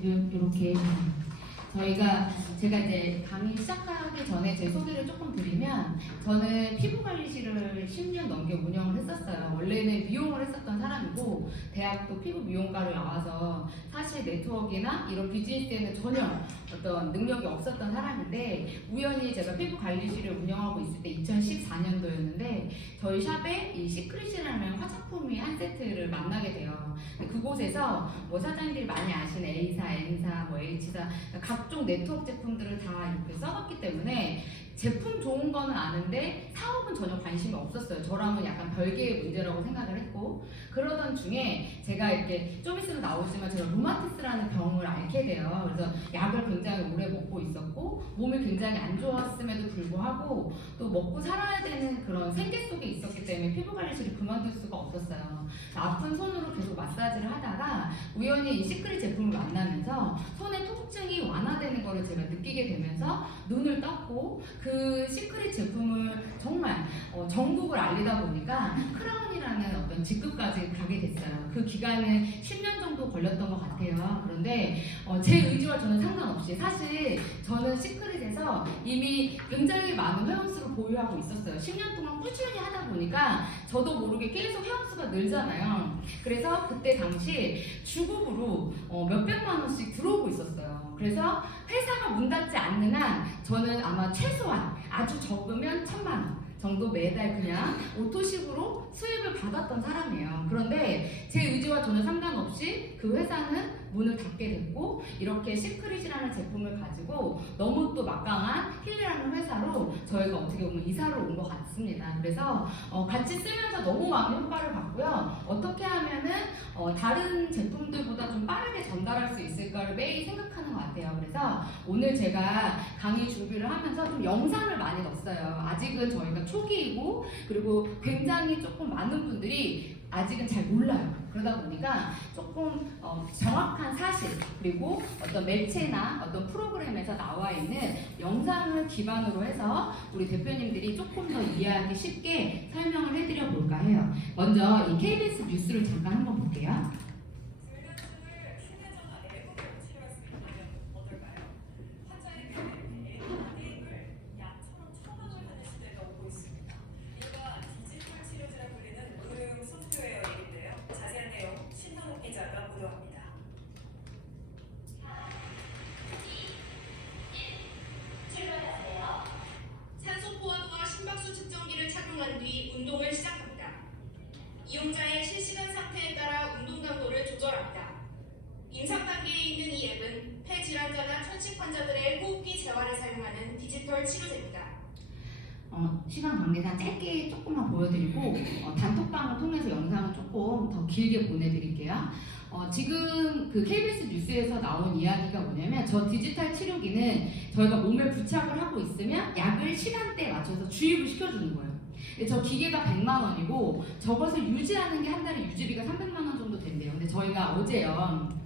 지금 이렇게 제가 이제 강의 시작하기 전에 제 소개를 조금 드리면, 저는 피부관리실을 10년 넘게 운영을 했었어요. 원래는 미용을 했었던 사람이고 대학도 피부 미용과를 나와서 사실 네트워크나 이런 비즈니스에는 전혀 어떤 능력이 없었던 사람인데, 우연히 제가 피부관리실을 운영하고 있을 때 2014년도였는데 저희 샵에 이 시크릿이라는 화장품이 한 세트를 만나게 돼요. 그곳에서 뭐 사장님들이 많이 아시는 A사, N사, 뭐 H사 각종 네트워크 제품들을 다 이렇게 써봤기 때문에 제품 좋은 거는 아는데 사업은 전혀 관심이 없었어요. 저랑은 약간 별개의 문제라고 생각을 했고, 그러던 중에 제가 이렇게 좀 있으면 나오지만 제가 루마티스라는 병을 앓게 돼요. 그래서 약을 굉장히 오래 먹고 있었고 몸이 굉장히 안 좋았음에도 불구하고 또 먹고 살아야 되는 그런 생계 속에 있었기 때문에 피부관리실을 그만둘 수가 없었어요. 아픈 손으로 계속 마사지를 하다가 우연히 이 시크릿 제품을 만나면서 손의 통증이 완화되는 거를 제가 느끼게 되면서 눈을 떴고, 그 시크릿 제품을 정말 전국을 알리다 보니까 크라운이라는 어떤 직급까지 가게 됐어요. 그 기간은 10년 정도 걸렸던 것 같아요. 그런데 제 의지와 저는 상관없이 사실 저는 시크릿에서 이미 굉장히 많은 회원수를 보유하고 있었어요. 10년 동안 꾸준히 하다 보니까 저도 모르게 계속 회원수가 늘잖아요. 그래서 그때 당시 주급으로 몇백만 원씩 들어오고 있었어요. 그래서 회사가 문 닫지 않는 한 저는 아마 최소한 아주 적으면 1,000만 원 정도 매달 그냥 오토식으로 수입을 받았던 사람이에요. 그런데 제 의지와 전혀 상관없이 그 회사는 문을 닫게 됐고, 이렇게 시크릿이라는 제품을 가지고 너무 또 막강한 힐리라는 회사로 저희가 어떻게 보면 이사를 온 것 같습니다. 그래서 같이 쓰면서 너무 많은 효과를 봤고요. 어떻게 하면은 다른 제품들보다 좀 빠르게 전달할 수 있을까를 매일 생각하는 것 같아요. 그래서 오늘 제가 강의 준비를 하면서 좀 영상을 많이 넣었어요. 아직은 저희가 초기이고, 그리고 굉장히 조금 많은 분들이 아직은 잘 몰라요. 그러다 보니까 조금 정확한 사실, 그리고 어떤 매체나 어떤 프로그램에서 나와 있는 영상을 기반으로 해서 우리 대표님들이 조금 더 이해하기 쉽게 설명을 해드려 볼까 해요. 먼저 이 KBS 뉴스를 잠깐 한번 볼게요. 뒤 운동을 시작합니다. 이용자의 실시간 상태에 따라 운동 강도를 조절합니다. 임상 단계에 있는 이 앱은 폐 질환자나 천식 환자들의 호흡기 재활에 사용하는 디지털 치료제입니다. 시간 관계상 짧게 조금만 보여드리고 단톡방을 통해서 영상을 조금 더 길게 보내드릴게요. 지금 그 KBS 뉴스에서 나온 이야기가 뭐냐면, 저 디지털 치료기는 저희가 몸에 부착을 하고 있으면 약을 시간대에 맞춰서 주입을 시켜주는 거예요. 저 기계가 100만 원이고 저것을 유지하는 게 한 달에 유지비가 300만 원 정도 된대요. 근데 저희가 어제요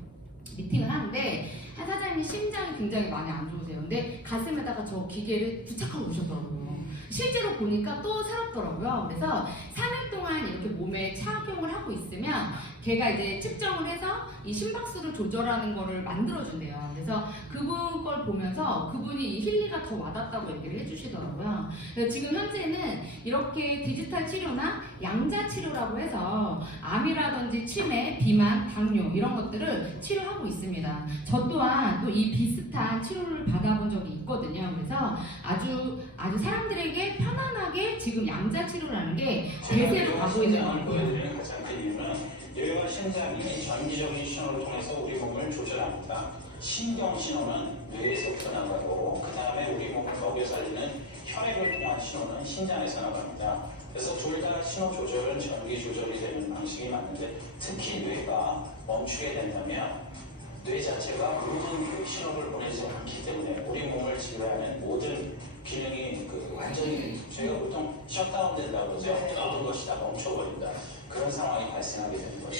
미팅을 하는데 한 사장님이 심장이 굉장히 많이 안 좋으세요. 근데 가슴에다가 저 기계를 부착하고 오셨더라고요. 실제로 보니까 또 새롭더라고요. 그래서 3일 동안 이렇게 몸에 착용을 하고 있으면 걔가 이제 측정을 해서 이 심박수를 조절하는 거를 만들어준대요. 그래서 그분 걸 보면서 그분이 이 힐리가 더 와닿다고 얘기를 해주시더라고요. 그래서 지금 현재는 이렇게 디지털 치료나 양자 치료라고 해서 암이라든지 치매, 비만, 당뇨 이런 것들을 치료하고 있습니다. 저 또한 또 이 비슷한 치료를 받아본 적이 있거든요. 그래서 아주 사람들에게 편안하게 지금 양자 치료라는 게 대세로 가고 있는 것 같아요. 뇌와 심장이 전기적인 신호를 통해서 우리 몸을 조절합니다. 신경 신호는 뇌에서부터 나가고, 그 다음에 우리 몸을 먹여 살리는 혈액을 통한 신호는 심장에서 나갑니다. 그래서 둘 다 신호 조절은 전기 조절이 되는 방식이 맞는데, 특히 뇌가 멈추게 된다면 뇌 자체가 모든 그 신호를 보내지 않기 때문에 우리 몸을 지배하는 모든 기능이 완전히 저희가 보통 셧다운 된다고 그러죠. 모든 것이 다 멈춰버린다. 그런 상황이 발생하게 되는 거죠.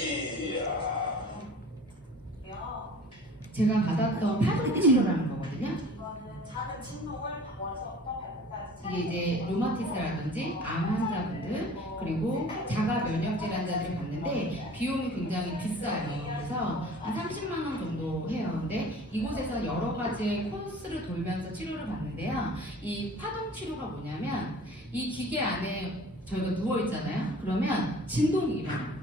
제가 받았던 파동 치료라는 거거든요. 이거는 작은 진동을 박아서 이게 이제 루마티스라든지 암 환자분들, 그리고 자가 면역 질환자들을 받는데 비용이 굉장히 비싸요. 그래서 한 30만 원 정도 해요. 근데 이곳에서 여러 가지의 코스를 돌면서 치료를 받는데요. 이 파동 치료가 뭐냐면 이 기계 안에 저희가 누워 있잖아요. 그러면 진동이 일어나요.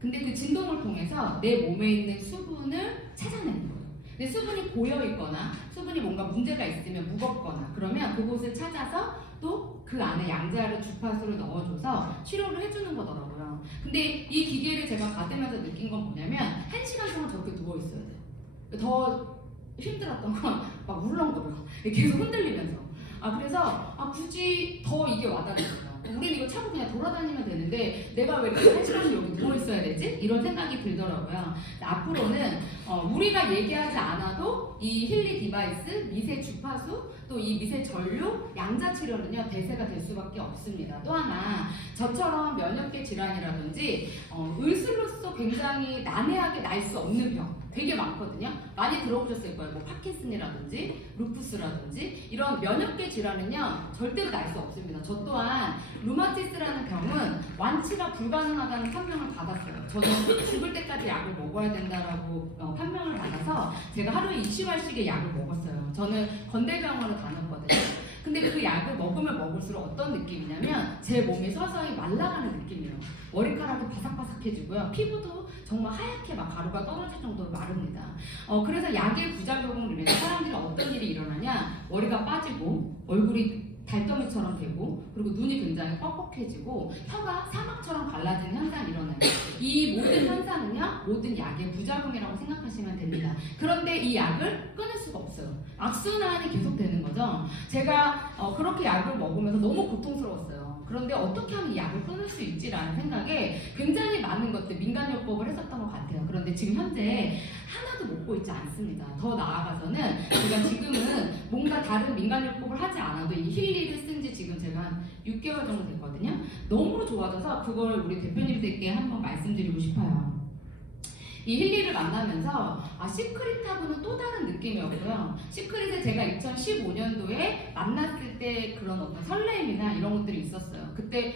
근데 그 진동을 통해서 내 몸에 있는 수분을 찾아내는 거예요. 근데 수분이 고여 있거나 수분이 뭔가 문제가 있으면 무겁거나 그러면 그곳을 찾아서 또 그 안에 양자를 주파수를 넣어줘서 치료를 해주는 거더라고요. 근데 이 기계를 제가 받으면서 느낀 건 뭐냐면 1시간 동안 저렇게 누워 있어야 돼요. 더 힘들었던 건 막 울렁거려. 계속 흔들리면서. 그래서 굳이 더 이게 와닿았어요. 우리는 이거 차고 그냥 돌아다니면 되는데 내가 왜 이렇게 1시간을 여기 누워 있어야 되지? 이런 생각이 들더라고요. 앞으로는 우리가 얘기하지 않아도 이 힐리 디바이스, 미세 주파수, 또 이 미세 전류, 양자 치료는요 대세가 될 수밖에 없습니다. 또 하나 저처럼 면역계 질환이라든지 의술로서 굉장히 난해하게 날 수 없는 병 되게 많거든요. 많이 들어보셨을 거예요. 뭐 파킨슨이라든지 루푸스라든지 이런 면역계 질환은요 절대로 날 수 없습니다. 저 또한 루마티스라는 병은 완치가 불가능하다는 판명을 받았어요. 저는 죽을 때까지 약을 먹어야 된다라고 판명을 받아서 제가 하루에 20알씩의 약을 먹었어요. 저는 건대병원을 다녔거든요. 근데 그 약을 먹으면 먹을수록 어떤 느낌이냐면 제 몸이 서서히 말라가는 느낌이에요. 머리카락이 바삭바삭해지고요. 피부도 정말 하얗게 막 가루가 떨어질 정도로 마릅니다. 그래서 약의 부작용을 인해서 사람들이 어떤 일이 일어나냐, 머리가 빠지고 얼굴이 달덩이처럼 되고 그리고 눈이 굉장히 뻑뻑해지고 혀가 사막처럼 갈라지는 현상이 일어나요. 이 모든 현상은요 모든 약의 부작용이라고 생각하시면 됩니다. 그런데 이 약을 끊을 수가 없어요. 악순환이 계속되는 거죠. 제가 그렇게 약을 먹으면서 너무 고통스러웠어요. 그런데 어떻게 하면 이 약을 끊을 수 있지라는 생각에 굉장히 많은 것들 민간요법을 했었던 것 같아요. 그런데 지금 현재 하나도 먹고 있지 않습니다. 더 나아가서는 제가 지금은 뭔가 다른 민간요법을 하지 않아도 이 힐리를 쓴 지 지금 제가 한 6개월 정도 됐거든요. 너무 좋아져서 그걸 우리 대표님들께 한번 말씀드리고 싶어요. 이 힐리를 만나면서 시크릿하고는 또 다른 느낌이었고요. 시크릿을 제가 2015년도에 만났을 때 그런 어떤 설렘이나 이런 것들이 있었어요. 그때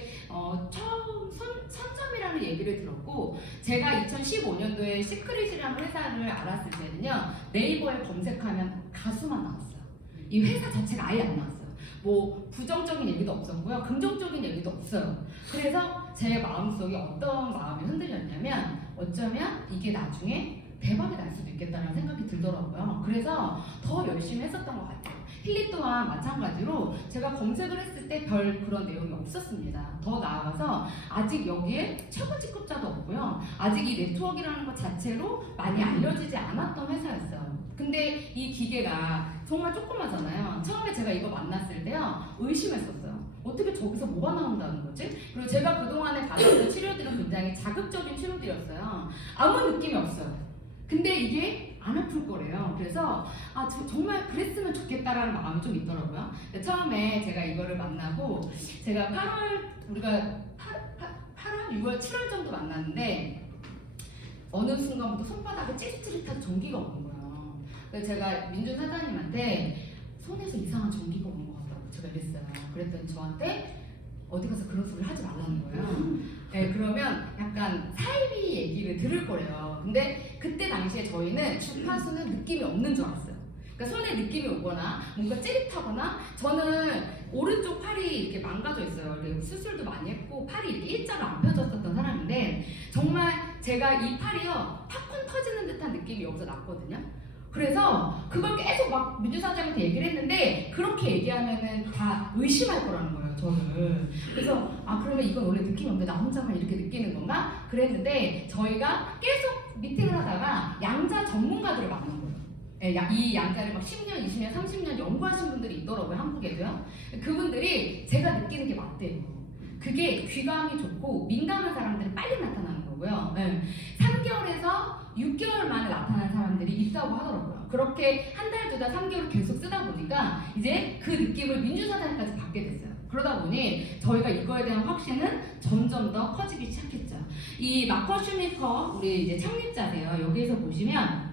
처음 선점이라는 얘기를 들었고 제가 2015년도에 시크릿이라는 회사를 알았을 때는요. 네이버에 검색하면 가수만 나왔어요. 이 회사 자체가 아예 안 나왔어요. 뭐 부정적인 얘기도 없었고요. 긍정적인 얘기도 없어요. 그래서 제 마음속에 어떤 마음이 흔들렸냐면 어쩌면 이게 나중에 대박이 날 수도 있겠다는 생각이 들더라고요. 그래서 더 열심히 했었던 것 같아요. 힐리 또한 마찬가지로 제가 검색을 했을 때 별 그런 내용이 없었습니다. 더 나아가서 아직 여기에 최고 직급자도 없고요. 아직 이 네트워크라는 것 자체로 많이 알려지지 않았던 회사였어요. 근데 이 기계가 정말 조그마잖아요. 처음에 제가 이거 만났을 때요 의심했었어요. 어떻게 저기서 뭐가 나온다는 거지? 그리고 제가 그동안에 받았던 치료들은 굉장히 자극적인 치료들이었어요. 아무 느낌이 없어요. 근데 이게 안 아플 거래요. 그래서 정말 그랬으면 좋겠다라는 마음이 좀 있더라고요. 처음에 제가 이거를 만나고 제가 8월, 6월, 7월 정도 만났는데 어느 순간부터 손바닥에 찌릿찌릿한 전기가 오는 거예요. 그래서 제가 민준 사장님한테 손에서 이상한 전기가 오는 것 같다고 제가 이랬어요. 그랬더니 저한테 어디 가서 그런 소리를 하지 말라는 거예요. 네, 그러면 약간 사이비 얘기를 들을 거래요. 근데 그때 당시에 저희는 주파수는 느낌이 없는 줄 알았어요. 그러니까 손에 느낌이 오거나 뭔가 찌릿하거나 저는 오른쪽 팔이 이렇게 망가져 있어요. 수술도 많이 했고 팔이 이렇게 일자로 안 펴졌었던 사람인데 정말 제가 이 팔이요 팝콘 터지는 듯한 느낌이 여기서 났거든요. 그래서 그걸 계속 막 민준 사장님한테 얘기를 했는데 그렇게 얘기하면은 다 의심할 거라는 거예요, 저를. 그래서 그러면 이건 원래 느낌이 없는데 나 혼자만 이렇게 느끼는 건가? 그랬는데 저희가 계속 미팅을 하다가 양자 전문가들을 만난 거예요. 이 양자를 막 10년, 20년, 30년 연구하신 분들이 있더라고요, 한국에도요. 그분들이 제가 느끼는 게 맞대요. 그게 귀감이 좋고 민감한 사람들은 빨리 나타나는 거고요. 3개월에서 6개월 만에 나타나는 사람들이 있다고 하더라고요. 그렇게 한 달, 두 달, 3개월 계속 쓰다 보니까 이제 그 느낌을 민준 사장님까지 받게 됐어요. 그러다 보니 저희가 이거에 대한 확신은 점점 더 커지기 시작했죠. 이 마커 슈니커 우리 이제 창립자세요. 여기에서 보시면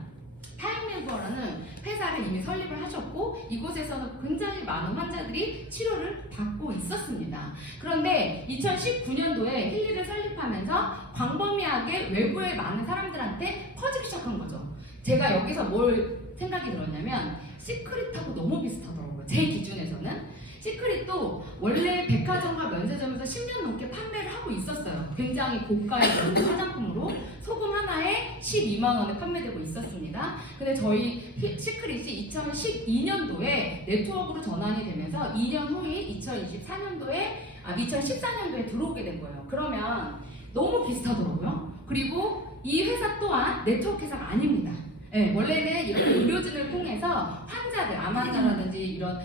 타임리버라는 회사를 이미 설립을 하셨고 이곳에서는 굉장히 많은 환자들이 치료를 받고 있었습니다. 그런데 2019년도에 힐리를 설립하면서 광범위하게 외부의 많은 사람들한테 퍼지기 시작한 거죠. 제가 여기서 뭘 생각이 들었냐면 시크릿하고 너무 비슷하더라고요. 제 기준에서는. 시크릿도 원래 백화점과 면세점에서 10년 넘게 판매를 하고 있었어요. 굉장히 고가의 명품 화장품으로 소금 하나에 12만 원에 판매되고 있었습니다. 근데 저희 시크릿이 2012년도에 네트워크로 전환이 되면서 2년 후인 2014년도에 들어오게 된 거예요. 그러면 너무 비슷하더라고요. 그리고 이 회사 또한 네트워크 회사가 아닙니다. 네, 원래는 이렇게 의료진을 통해서 환자들, 암 환자라든지 이런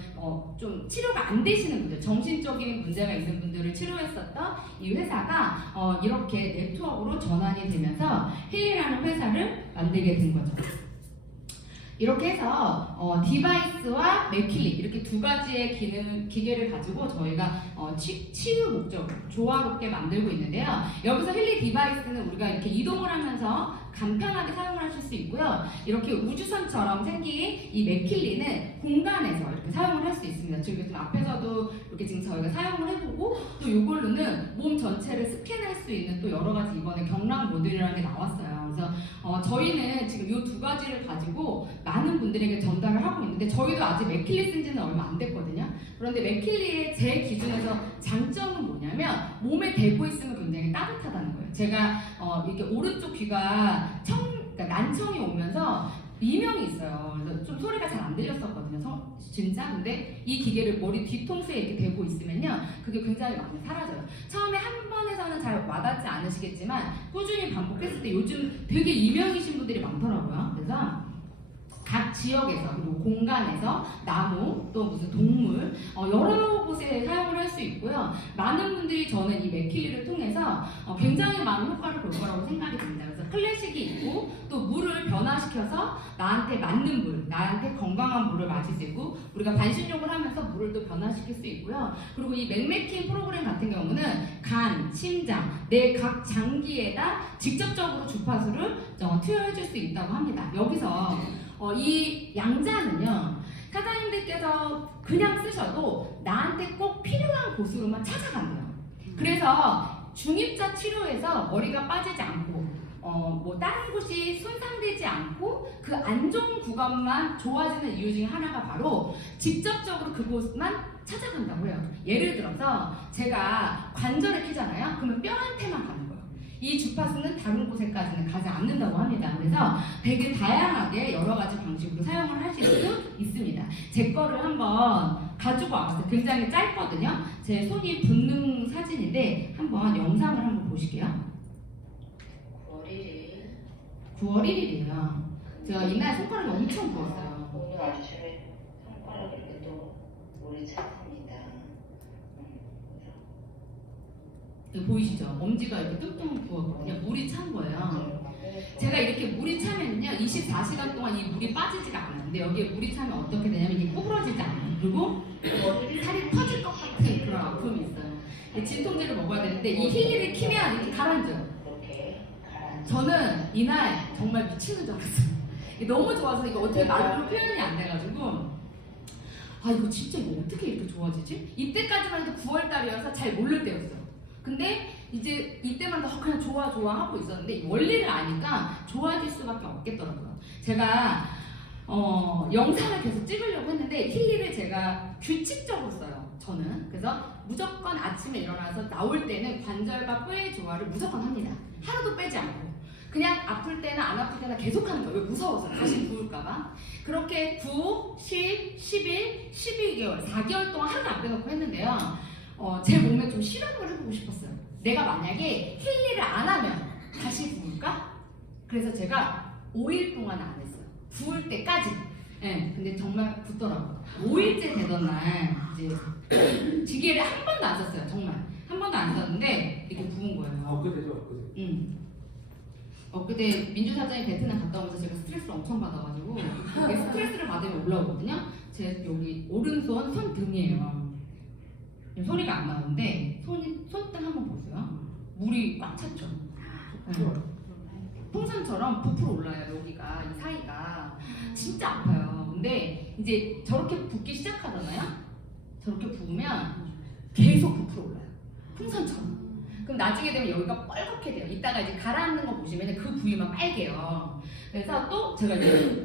좀 치료가 안 되시는 분들, 정신적인 문제가 있는 분들을 치료했었던 이 회사가 이렇게 네트워크로 전환이 되면서 힐리라는 회사를 만들게 된 거죠. 이렇게 해서 디바이스와 맥힐리 이렇게 두 가지의 기계를 가지고 저희가 치유 목적으로 조화롭게 만들고 있는데요. 여기서 힐리 디바이스는 우리가 이렇게 이동을 하면서 간편하게 사용을 하실 수 있고요. 이렇게 우주선처럼 생긴 이 맥힐리는 공간에서 이렇게 사용을 할 수 있습니다. 지금 앞에서도 이렇게 지금 저희가 사용을 해보고 또 이걸로는 몸 전체를 스캔할 수 있는 또 여러 가지 이번에 경락 모듈이라는 게 나왔어요. 그래서 저희는 지금 이 두 가지를 가지고 많은 분들에게 전달을 하고 있는데 저희도 아직 맥힐리 쓴 지는 얼마 안 됐거든요. 그런데 맥힐리의 제 기준에서 장점은 뭐냐면 몸에 대고 있으면 굉장히 따뜻하다는 거예요. 제가 이렇게 오른쪽 귀가 그러니까 난청이 오면서 이명이 있어요. 그래서 좀 소리가 잘 안 들렸었거든요. 진짜. 근데 이 기계를 머리 뒤통수에 이렇게 대고 있으면요, 그게 굉장히 많이 사라져요. 처음에 한 번에서는 잘 와닿지 않으시겠지만 꾸준히 반복했을 때 요즘 되게 이명이신 분들이 많더라고요. 그래서 각 지역에서 그리고 공간에서 나무 또 무슨 동물 여러 곳에 사용을 할 수 있고요. 많은 분들이 저는 이 맥힐리를 통해서 굉장히 많은 효과를 볼 거라고 생각이 듭니다. 그래서 클래식이 있고 또 물을 변화시켜서 나한테 맞는 물, 나한테 건강한 물을 마실 수 있고 우리가 반신욕을 하면서 물을 또 변화시킬 수 있고요. 그리고 이 맥메킹 프로그램 같은 경우는 간, 심장, 내 각 장기에다 직접적으로 주파수를 투여해 줄 수 있다고 합니다. 여기서 이 양자는요, 사장님들께서 그냥 쓰셔도 나한테 꼭 필요한 곳으로만 찾아간대요. 그래서 중입자 치료에서 머리가 빠지지 않고 뭐 다른 곳이 손상되지 않고 그 안 좋은 구간만 좋아지는 이유 중에 하나가 바로 직접적으로 그곳만 찾아간다고 해요. 예를 들어서 제가 관절을 피잖아요. 그러면 뼈한테만 가는 거예요. 이 주파수는 다른 곳에까지는 가지 않는다고 합니다. 그래서 되게 다양하게 여러 가지 방식으로 사용을 하실 수 있습니다. 제 거를 한번 가지고 와봤어요. 굉장히 짧거든요. 제 손이 붓는 사진인데 한번 영상을 한번 보실게요. 9월 1일이에요. 제가 이날 손가락이 엄청 부었어요. 오늘 아침에 손가락을 이렇게 또 물이 찼습니다. 보이시죠? 엄지가 이렇게 뚱뚱 부었거든요. 물이 찬 거예요. 제가 이렇게 물이 차면요 24시간 동안 이 물이 빠지지가 않아요. 근데 여기에 물이 차면 어떻게 되냐면 이게 구부러지지 않아요. 그리고 살이 터질 것 같은 그런 아픔이 있어요. 진통제를 먹어야 되는데 이 힐리를 키면 이렇게 가라앉아요. 저는 이날 정말 미치는 줄 알았어요. 너무 좋아서 이거 어떻게 말로 표현이 안 돼가지고 아 이거 진짜 이거 어떻게 이렇게 좋아지지? 이때까지만 해도 9월달이어서 잘 모를 때였어요. 근데 이제 이때만 더 그냥 좋아 하고 있었는데 원리를 아니까 좋아질 수밖에 없겠더라고요. 제가 영상을 계속 찍으려고 했는데 힐리를 제가 규칙적으로 써요. 저는 그래서 무조건 아침에 일어나서 나올 때는 관절과 뼈의 조화를 무조건 합니다. 하루도 빼지 않고 그냥 아플 때나 안 아플 때나 계속 하는 거예요. 왜 무서워서 다시 부을까봐. 그렇게 9, 10, 11, 12개월 4개월 동안 하루도 안 빼놓고 했는데요. 제 몸에 좀 실험을 해보고 싶었어요. 내가 만약에 힐리를 안 하면 다시 부을까? 그래서 제가 5일 동안 안 했어요. 부을 때까지. 네, 근데 정말 붓더라고요. 5일째 되던 날 이제 기계를 한 번도 안 썼어요. 정말 한 번도 안 썼는데 이렇게 부은 거예요. 그때죠, 그때. 그때 민주사장이 베트남 갔다 오면서 제가 스트레스를 엄청 받아가지고 이게 스트레스를 받으면 올라오거든요. 제 여기 오른손 손등이에요. 소리가 안 나는데 손등 한번 보세요. 물이 꽉 찼죠. 풍선처럼 부풀어 올라요. 여기가 이 사이가 진짜 아파요. 근데 이제 저렇게 붓기 시작하잖아요. 저렇게 부으면 계속 부풀어 올라요. 풍선처럼. 그럼 나중에 되면 여기가 뻘겋게 돼요. 이따가 이제 가라앉는 거 보시면 그 부위만 빨개요. 그래서 또 제가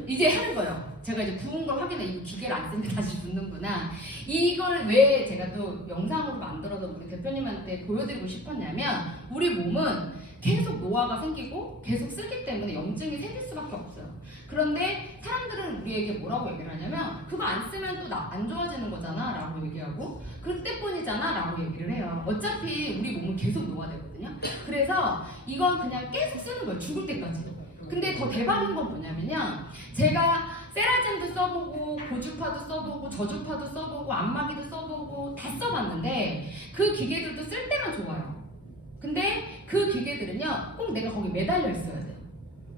이제 하는 거예요. 제가 이제 부은 걸 확인해. 이거 기계를 안 쓰면 다시 붓는구나. 이거를 왜 제가 또 영상으로 만들어서 우리 대표님한테 보여드리고 싶었냐면 우리 몸은 계속 노화가 생기고 계속 쓰기 때문에 염증이 생길 수밖에 없어요. 그런데 사람들은 우리에게 뭐라고 얘기를 하냐면 그거 안 쓰면 또 안 좋아지는 거잖아 라고 얘기하고 그럴 때뿐이잖아 라고 얘기를 해요. 어차피 우리 몸은 계속 노화되거든요. 그래서 이건 그냥 계속 쓰는 거예요. 죽을 때까지. 근데 더 대박인 건 뭐냐면요. 제가 세라젬도 써보고 고주파도 써보고 저주파도 써보고 안마기도 써보고 다 써봤는데 그 기계들도 쓸 때가 좋아요. 근데 그 기계들은요 꼭 내가 거기 매달려 있어야 돼요.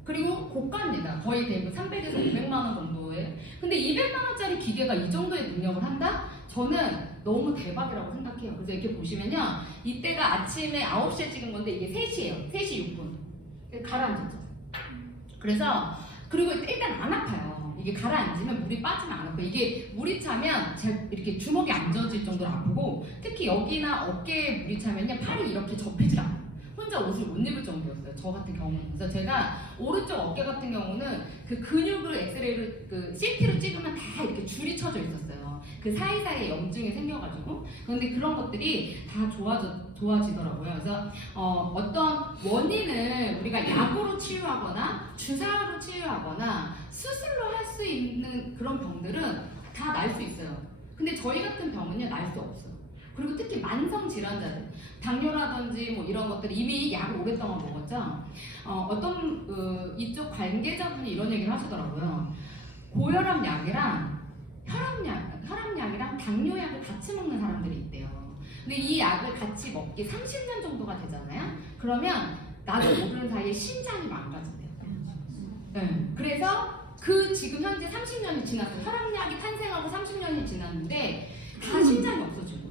그리고 고가입니다. 거의 대부분 300에서 500만 원 정도에. 근데 200만 원짜리 기계가 이 정도의 능력을 한다? 저는 너무 대박이라고 생각해요. 그래서 이렇게 보시면요. 이때가 아침에 9시에 찍은 건데 이게 3시예요. 3시 6분. 가라앉았죠. 그래서 그리고 일단 안 아파요. 이게 가라앉으면 물이 빠지면 안 아파요. 이게 물이 차면 이렇게 주먹이 안 젖을 정도로 아프고 특히 여기나 어깨에 물이 차면요. 팔이 이렇게 접히질 않아요. 혼자 옷을 못 입을 정도였어요. 저 같은 경우는. 그래서 제가 오른쪽 어깨 같은 경우는 그 근육을 엑스레이를 그 CT로 찍으면 다 이렇게 줄이 쳐져 있었어요. 그 사이사이에 염증이 생겨가지고. 그런데 그런 것들이 다 좋아지더라고요. 그래서 어떤 원인을 우리가 약으로 치유하거나 주사로 치유하거나 수술로 할 수 있는 그런 병들은 다 날 수 있어요. 근데 저희 같은 병은요 날 수 없어요. 그리고 특히 만성 질환자들, 당뇨라든지 뭐 이런 것들 이미 약을 오랫동안 먹었죠. 어떤 이쪽 관계자분이 이런 얘기를 하시더라고요. 고혈압 약이랑 혈압약이랑 당뇨약을 같이 먹는 사람들이 있대요. 근데 이 약을 같이 먹기 30년 정도가 되잖아요. 그러면 나도 모르는 사이에 신장이 망가진대요. 네. 그래서 지금 현재 30년이 지났어요. 혈압약이 탄생하고 30년이 지났는데 다 신장이 없어지고.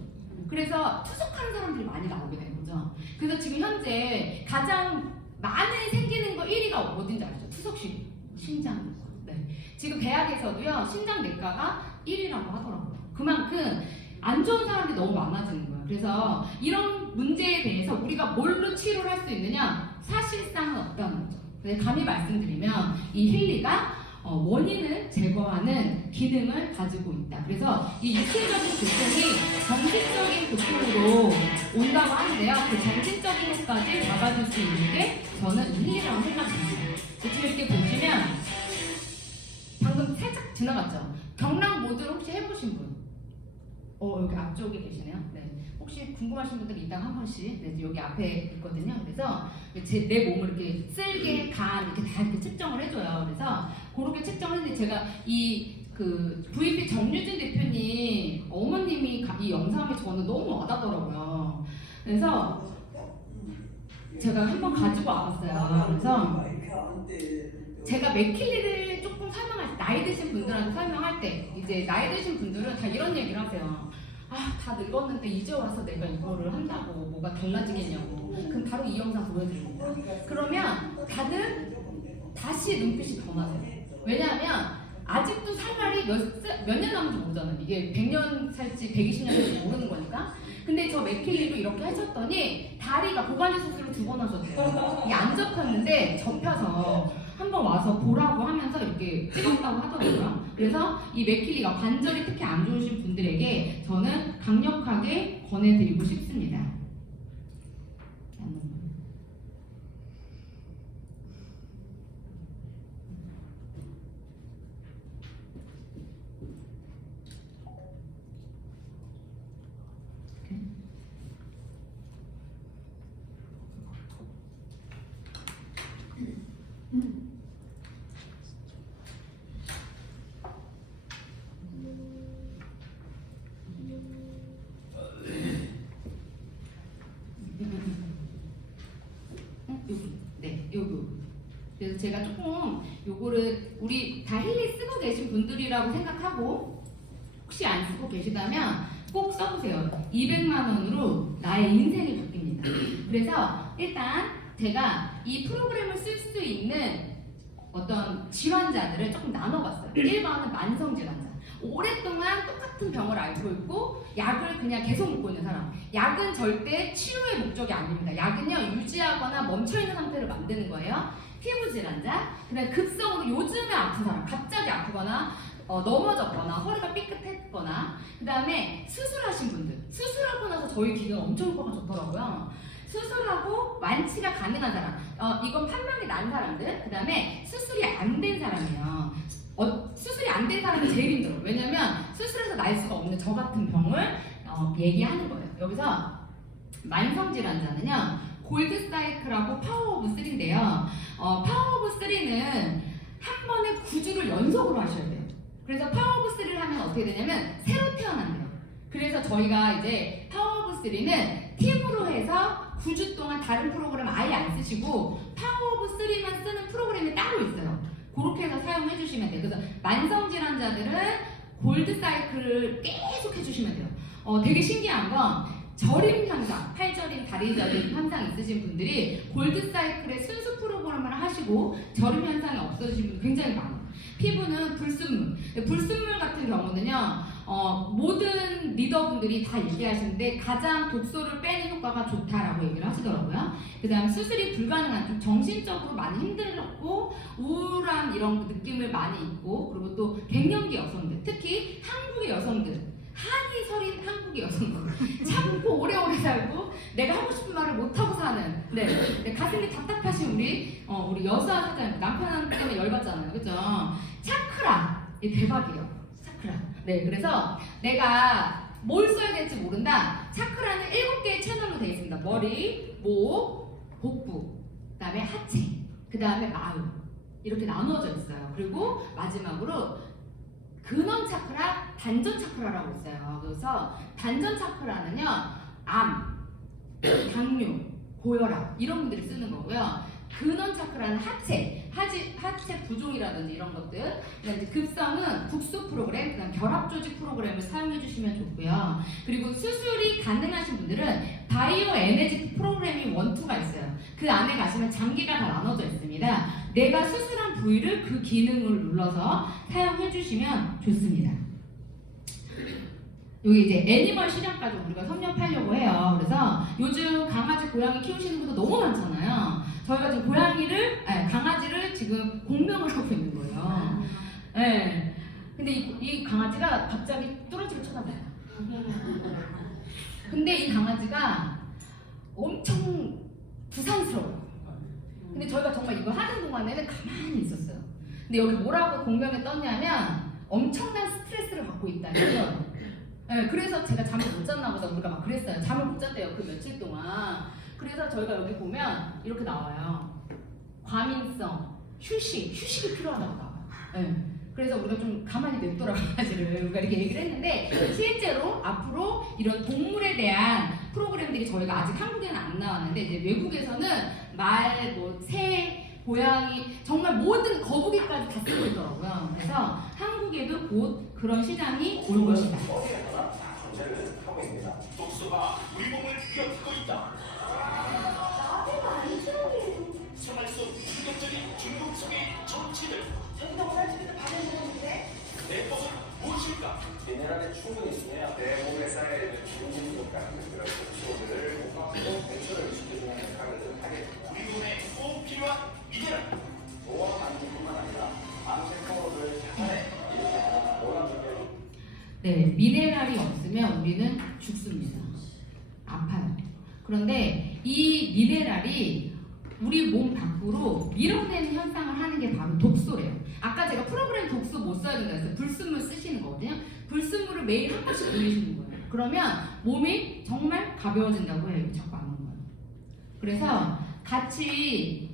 그래서 투석하는 사람들이 많이 나오게 된 거죠. 그래서 지금 현재 가장 많이 생기는 거 1위가 어딘지 아시죠? 투석식 신장. 네. 지금 대학에서도요 신장내과가 1위라고 하더라고요. 그만큼 안 좋은 사람들이 너무 많아지는 거예요. 그래서 이런 문제에 대해서 우리가 뭘로 치료를 할 수 있느냐? 사실상은 없다는 거죠. 감히 말씀드리면 이 힐리가 원인을 제거하는 기능을 가지고 있다. 그래서 이 육체적인 고통이 정신적인 고통으로 온다고 하는데요. 그 정신적인 것까지 잡아줄 수 있는 게 저는 힐리라고 생각합니다. 지금 이렇게 보시면 방금 살짝 지나갔죠? 경락 모드를 혹시 해보신 분? 여기 앞쪽에 계시네요. 네. 혹시 궁금하신 분들은 이따가 한 번씩 여기 앞에 있거든요. 그래서 내 몸을 이렇게 쓸개, 간 이렇게 다 이렇게 측정을 해줘요. 그래서 그렇게 측정을 했는데 제가 VP 정유진 대표님 어머님이 이 영상이 저는 너무 와닿더라고요. 그래서 제가 한번 가지고 와봤어요. 그래서 제가 맥킬리를 조금 설명할 때, 나이 드신 분들한테 설명할 때 이제 나이 드신 분들은 다 이런 얘기를 하세요. 다 늙었는데 이제 와서 내가 이거를 한다고 뭐가 달라지겠냐고. 그럼 바로 이 영상 보여드립니다. 그러면 다들 다시 눈빛이 변하세요. 왜냐하면 아직도 살날이 몇 년 남은지 모르잖아요. 이게 100년 살지 120년 살지 모르는 거니까. 근데 저 맥킬리로 이렇게 하셨더니 다리가 고관절 수술을 2번 하셨어요. 이게 안 접혔는데 접혀서 한번 와서 보라고 하면서 이렇게 찍었다고 하더라고요. 그래서 이 맥킬리가 관절이 특히 안 좋으신 분들에게 저는 강력하게 권해드리고 싶습니다. 요거. 그래서 제가 조금 요거를 우리 다 힐리 쓰고 계신 분들이라고 생각하고 혹시 안 쓰고 계시다면 꼭 써보세요. 200만 원으로 나의 인생이 바뀝니다. 그래서 일단 제가 이 프로그램을 쓸 수 있는 어떤 질환자들을 조금 나눠봤어요. 1번은 만성 질환자. 오랫동안 똑같은 병을 앓고 있고 약을 그냥 계속 먹고 있는 사람. 약은 절대 치료의 목적이 아닙니다. 약은요 유지하거나 멈춰있는 상태를 만드는 거예요. 피부 질환자, 그다음에 급성으로 요즘에 아픈 사람, 갑자기 아프거나 넘어졌거나 허리가 삐끗했거나, 그 다음에 수술하신 분들, 수술하고 나서 저희 기계가 엄청 효과가 좋더라고요. 수술하고 완치가 가능한 사람, 이건 판명이 난 사람들, 그 다음에 수술이 안 된 사람이에요. 수술이 안 된 사람이 제일 힘들어요. 왜냐면 수술해서 날 수가 없는 저 같은 병을 얘기하는 거예요. 여기서 만성질환자는요 골드 사이클하고 파워 오브 3인데요. 파워 오브 3는 한 번에 9주를 연속으로 하셔야 돼요. 그래서 파워 오브 3를 하면 어떻게 되냐면 새로 태어난대요. 그래서 저희가 이제 파워 오브 3는 팁으로 해서 9주 동안 다른 프로그램 아예 안 쓰시고 파워 오브 3만 쓰는 프로그램이 따로 있어요. 그렇게 해서 사용해 주시면 돼요. 그래서 만성 질환자들은 골드 사이클을 계속 해주시면 돼요. 되게 신기한 건 저림 현상, 팔저림, 다리 저림 현상 있으신 분들이 골드 사이클의 순수 프로그램을 하시고 저림 현상이 없어지신 분이 굉장히 많아요. 피부는 불순물. 불순물 같은 경우는요, 모든 리더분들이 다 얘기하시는데 가장 독소를 빼는 효과가 좋다라고 얘기를 하시더라고요. 그 다음 수술이 불가능한, 좀 정신적으로 많이 힘들었고 우울한 이런 느낌을 많이 있고, 그리고 또 갱년기 여성들, 특히 한국의 여성들, 한이 서린 한국의 여성들, 참고 오래오래 살고 내가 하고 싶은 말을 못하고 사는, 가슴이 답답하신 우리 여사 사장, 남편 때문에 열받잖아요, 그죠? 차크라, 이 대박이에요. 차크라. 네, 그래서 내가 뭘 써야 될지 모른다. 차크라는 7개의 채널로 되어 있습니다. 머리, 목, 복부, 그 다음에 하체, 그 다음에 마음, 이렇게 나누어져 있어요. 그리고 마지막으로 근원 차크라, 단전 차크라라고 있어요. 그래서 단전 차크라는요, 암, 당뇨, 고혈압 이런 분들이 쓰는 거고요. 근원 차크라는 하체 부종이라든지 이런 것들, 그다음에 급성은 국소 프로그램, 그다음 결합 조직 프로그램을 사용해 주시면 좋고요. 그리고 수술이 가능하신 분들은 바이오 에너지 프로그램이 1, 2가 있어요. 그 안에 가시면 장기가 다 나눠져 있습니다. 내가 수술한 부위를 그 기능을 눌러서 사용해 주시면 좋습니다. 여기 이제 애니멀 실험까지 우리가 섭렵하려고 해요. 그래서 요즘 강아지, 고양이 키우시는 분들 너무 많잖아요. 저희가 지금 강아지를 지금 공명을 하고 있는 거예요. 네. 근데 이 강아지가 갑자기 뚜렷이를 쳐다봐요. 근데 이 강아지가 엄청 부산스러워요. 근데 저희가 정말 이거 하는 동안에는 가만히 있었어요. 근데 여기 뭐라고 공명에 떴냐면 엄청난 스트레스를 받고 있다는. 네, 그래서 제가 잠을 못 잤나 보다 우리가 막 그랬어요. 잠을 못 잤대요, 그 며칠 동안. 그래서 저희가 여기 보면 이렇게 나와요. 과민성, 휴식이 필요하다고 나와요. 네. 그래서 우리가 좀 가만히 냅둬라 강아지를 우리가 이렇게 얘기를 했는데, 실제로 앞으로 이런 동물에 대한 프로그램들이 저희가 아직 한국에는 안 나왔는데 이제 외국에서는 말, 새, 고양이, 정말 모든 거북이까지 다 쓰고 있더라고요. 그래서 한국에도 곧 그런 시장이 올 것이다. 어디에서나 존재를 하고 있습니다. 독소가 우리 몸을 비벼뜨고 있다. 생활 속 충격적인 중독 속의 정치들. 내 것은 무엇일까? 미네랄이 충분히 있으면 내 몸에 쌓여있는 좋은 것 같은 그런 독소들을 몸으로 배출을 시켜주는 역할을 하게 됩니다. 우리 몸에 꼭 필요한 미네랄. 노화 만족뿐만 아니라 암세포를 향해 네, 미네랄이 없으면 우리는 죽습니다. 아파요. 그런데 이 미네랄이 우리 몸 밖으로 밀어내는 현상을 하는 게 바로 독소래요. 아까 제가 프로그램 독소 못 써야 된다 해서 불순물 쓰시는 거거든요. 불순물을 매일 한 번씩 돌리시는 거예요. 그러면 몸이 정말 가벼워진다고 해요. 자꾸 안 오는 거예요. 그래서 같이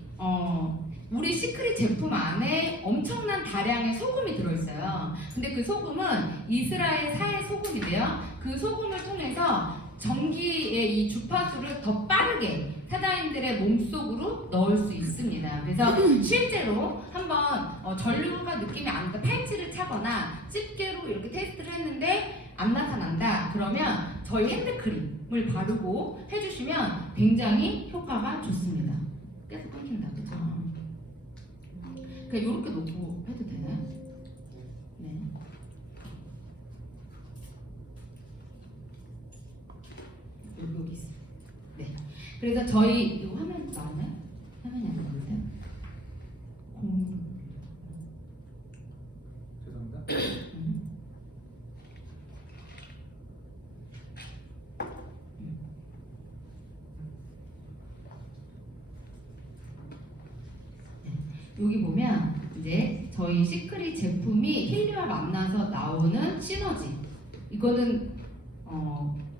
우리 시크릿 제품 안에 엄청난 다량의 소금이 들어있어요. 근데 그 소금은 이스라엘 사해 소금인데요. 그 소금을 통해서 전기의 이 주파수를 더 빠르게 사자인들의 몸속으로 넣을 수 있습니다. 그래서 실제로 한번 전류가 느낌이 안 나, 팔찌를 차거나 집게로 이렇게 테스트를 했는데 안 나타난다. 그러면 저희 핸드크림을 바르고 해주시면 굉장히 효과가 좋습니다. 계속 끊긴다, 그렇죠? 그냥 이렇게 놓고 해도 되나요? 네. 그래서 저희 이거 화면 나오나요? 화면이 안 나오세요? 죄송합니다. 여기 보면 이제 저희 시크릿 제품이 힐리와 만나서 나오는 시너지. 이거는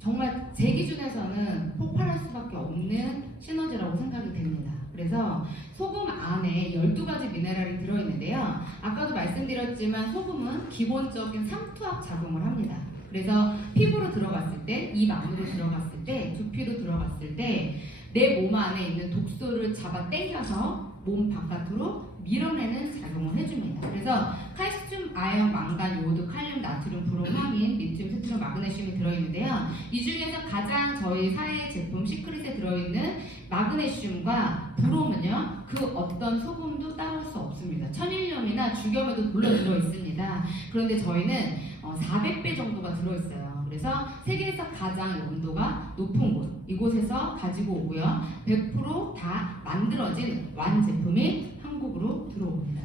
정말 제 기준에서는 폭발할 수밖에 없는 시너지라고 생각이 됩니다. 그래서 소금 안에 12가지 미네랄이 들어있는데요. 아까도 말씀드렸지만 소금은 기본적인 상투압 작용을 합니다. 그래서 피부로 들어갔을 때, 입 안으로 들어갔을 때, 두피로 들어갔을 때 내 몸 안에 있는 독소를 잡아 당겨서 몸 바깥으로 밀어내는 작용을 해줍니다. 그래서 칼슘, 아연, 망간, 요오드, 칼륨, 나트륨, 브롬, 황인, 리튬, 스트롬, 마그네슘이 들어있는데요. 이 중에서 가장 저희 사회 제품 시크릿에 들어있는 마그네슘과 브롬은요, 그 어떤 소금도 따를 수 없습니다. 천일염이나 죽염에도 물론 들어있습니다. 그런데 저희는 400배 정도가 들어있어요. 그래서 세계에서 가장 온도가 높은 곳, 이곳에서 가지고 오고요. 100% 다 만들어진 완제품이 한국으로 들어옵니다.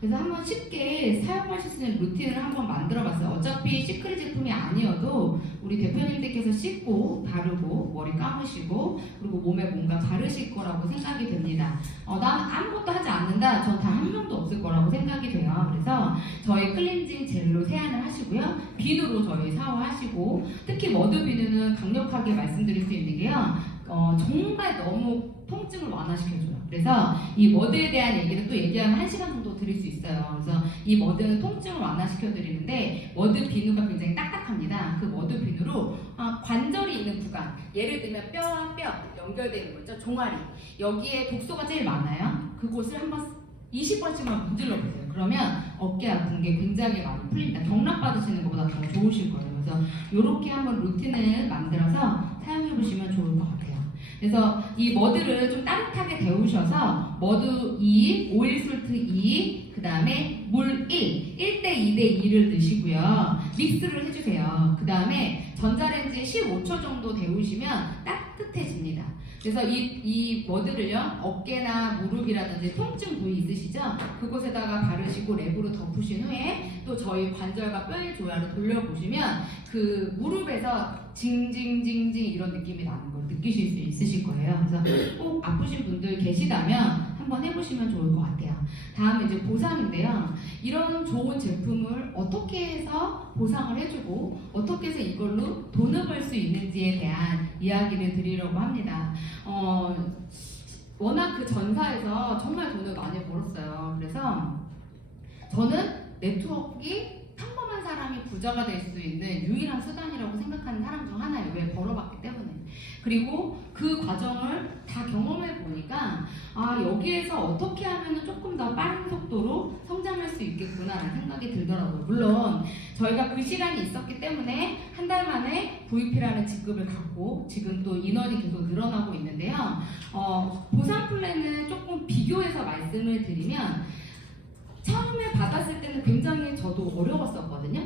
그래서 한번 쉽게 사용하실 수 있는 루틴을 한번 만들어봤어요. 어차피 시크릿 제품이 아니어도 우리 대표님들께서 씻고 바르고 머리 감으시고 그리고 몸에 뭔가 바르실 거라고 생각이 됩니다. 난 아무것도 하지 않는다. 전 단 한 명도 없을 거라고 생각이 돼요. 그래서 저희 클렌징 젤로 세안을 하시고요. 비누로 저희 샤워하시고 특히 머드 비누는 강력하게 말씀드릴 수 있는 게요. 정말 너무 통증을 완화시켜줘요. 그래서 이 머드에 대한 얘기는 또 얘기하면 1시간 정도 드릴 수 있어요. 그래서 이 머드는 통증을 완화시켜드리는데 머드 비누가 굉장히 딱딱합니다. 그 머드 비누로 관절이 있는 구간, 예를 들면 뼈와 뼈 연결되는 거 있죠? 종아리. 여기에 독소가 제일 많아요. 그곳을 한번 20번씩만 문질러 보세요. 그러면 어깨 아픈 게 굉장히 많이 풀립니다. 경락 받으시는 것보다 더 좋으실 거예요. 그래서 이렇게 한번 루틴을 만들어서 사용해 보시면 좋을 것 같아요. 그래서 이 머드를 좀 따뜻하게 데우셔서 머드 2, 오일솔트 2, 그 다음에 물 1, 1대 2대 2를 넣으시고요. 믹스를 해주세요. 그 다음에 전자레인지 15초 정도 데우시면 따뜻해집니다. 그래서 이 머드를요, 어깨나 무릎이라든지 통증 부위 있으시죠? 그곳에다가 바르시고 랩으로 덮으신 후에 또 저희 관절과 뼈의 조화를 돌려보시면 그 무릎에서 징징징징 이런 느낌이 나는 걸 느끼실 수 있으실 거예요. 그래서 꼭 아프신 분들 계시다면 한번 해보시면 좋을 것 같아요. 다음은 이제 보상인데요. 이런 좋은 제품을 어떻게 해서 보상을 해주고 어떻게 해서 이걸로 돈을 벌 수 있는지에 대한 이야기를 드리려고 합니다. 워낙 그 전사에서 정말 돈을 많이 벌었어요. 그래서 저는 네트워크가 평범한 사람이 부자가 될 수 있는 유일한 수단이라고 생각하는 사람 중 하나예요. 왜? 벌어봤기 때문에. 그리고 그 과정을 다 경험해 보니까 여기에서 어떻게 하면 조금 더 빠른 속도로 성장할 수 있겠구나라는 생각이 들더라고요. 물론 저희가 그 시간이 있었기 때문에 한 달 만에 VP라는 직급을 갖고 지금 또 인원이 계속 늘어나고 있는데요. 보상 플랜을 조금 비교해서 말씀을 드리면 처음에 받았을 때는 굉장히 저도 어려웠었거든요.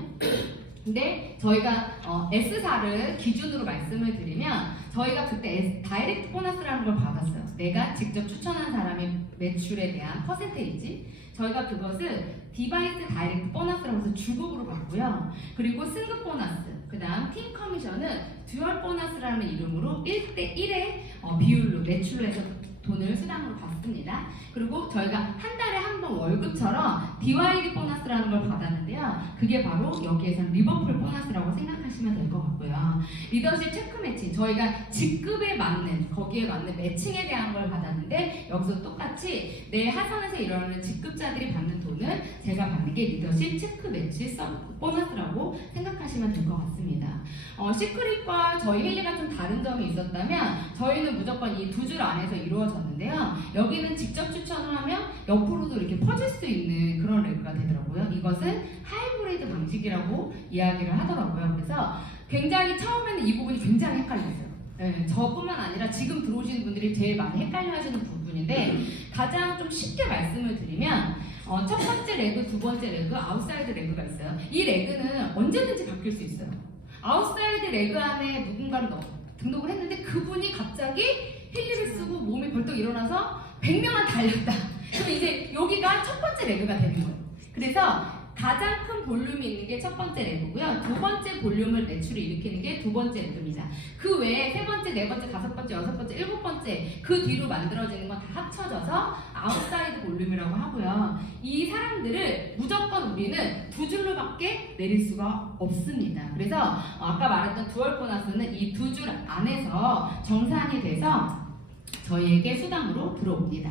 근데 저희가 S사를 기준으로 말씀을 드리면 저희가 그때 다이렉트 보너스라는 걸 받았어요. 내가 직접 추천한 사람의 매출에 대한 퍼센테이지, 저희가 그것을 디바이스 다이렉트 보너스라고 해서 주급으로 받고요. 그리고 승급 보너스, 그 다음 팀 커미션은 듀얼 보너스라는 이름으로 1대1의 비율로 매출로 해서 돈을 수당으로 받습니다. 그리고 저희가 한 달에 한 번 월급처럼 DYD 보너스라는 걸 받았는데요. 그게 바로 여기에서 리버풀 보너스라고 생각하시면 될 것 같고요. 리더십 체크 매칭, 저희가 직급에 맞는, 거기에 맞는 매칭에 대한 걸 받았는데 여기서 똑같이 내 하선에서 일어나는 직급자들이 받는 돈을 제가 받는 게 리더십 체크 매치 보너스라고 생각하시면 될 것 같습니다. 시크릿과 저희 힐리가 좀 다른 점이 있었다면 저희는 무조건 이 두 줄 안에서 이루어졌는데요. 여기는 직접 추천을 하면 옆으로도 이렇게 퍼질 수 있는 그런 레그가 되더라고요. 이것은 하이브리드 방식이라고 이야기를 하더라고요. 그래서 굉장히 처음에는 이 부분이 굉장히 헷갈렸어요. 네, 저뿐만 아니라 지금 들어오시는 분들이 제일 많이 헷갈려 하시는 부분인데 가장 좀 쉽게 말씀을 드리면 첫 번째 레그, 두 번째 레그, 아웃사이드 레그가 있어요. 이 레그는 언제든지 바뀔 수 있어요. 아웃사이드 레그 안에 누군가를 등록을 했는데 그분이 갑자기 힐리를 쓰고 몸이 벌떡 일어나서 100명한테 알렸다. 그럼 이제 여기가 첫 번째 레그가 되는 거예요. 그래서 가장 큰 볼륨이 있는 게 첫 번째 레그고요. 두 번째 볼륨을 매출을 일으키는 게 두 번째 레그입니다. 그 외에 세 번째, 네 번째, 다섯 번째, 여섯 번째, 일곱 번째 그 뒤로 만들어지는 건 다 합쳐져서 아웃사이드 볼륨이라고 하고요. 이 사람들을 무조건 우리는 두 줄로밖에 내릴 수가 없습니다. 그래서 아까 말했던 듀얼 보너스는 이 두 줄 안에서 정산이 돼서 저희에게 수당으로 들어옵니다.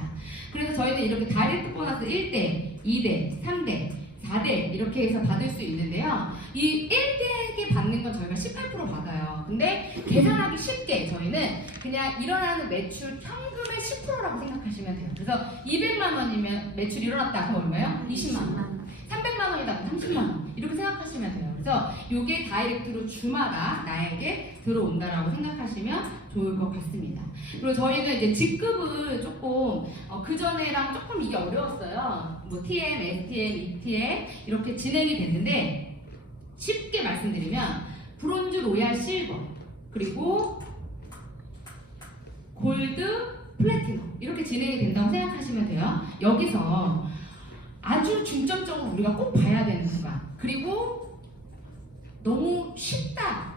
그래서 저희는 이렇게 다이렉트 보너스 1대, 2대, 3대, 4대 이렇게 해서 받을 수 있는데요. 이 1대에게 받는 건 저희가 18% 받아요. 근데 계산하기 쉽게 저희는 그냥 일어나는 매출 현금의 10%라고 생각하시면 돼요. 그래서 200만 원이면 매출이 일어났다. 그럼 얼마예요? 20만 원. 300만 원이다. 그럼 30만 원. 이렇게 생각하시면 돼요. 그래서 이게 다이렉트로 주마다 나에게 들어온다라고 생각하시면 좋을 것 같습니다. 그리고 저희는 이제 직급을 조금 그 전에랑 조금 이게 어려웠어요. 뭐 TM, STM, ETM 이렇게 진행이 됐는데 쉽게 말씀드리면 브론즈, 로얄, 실버 그리고 골드, 플래티넘 이렇게 진행이 된다고 생각하시면 돼요. 여기서 아주 중점적으로 우리가 꼭 봐야 되는 구간 그리고 너무 쉽다.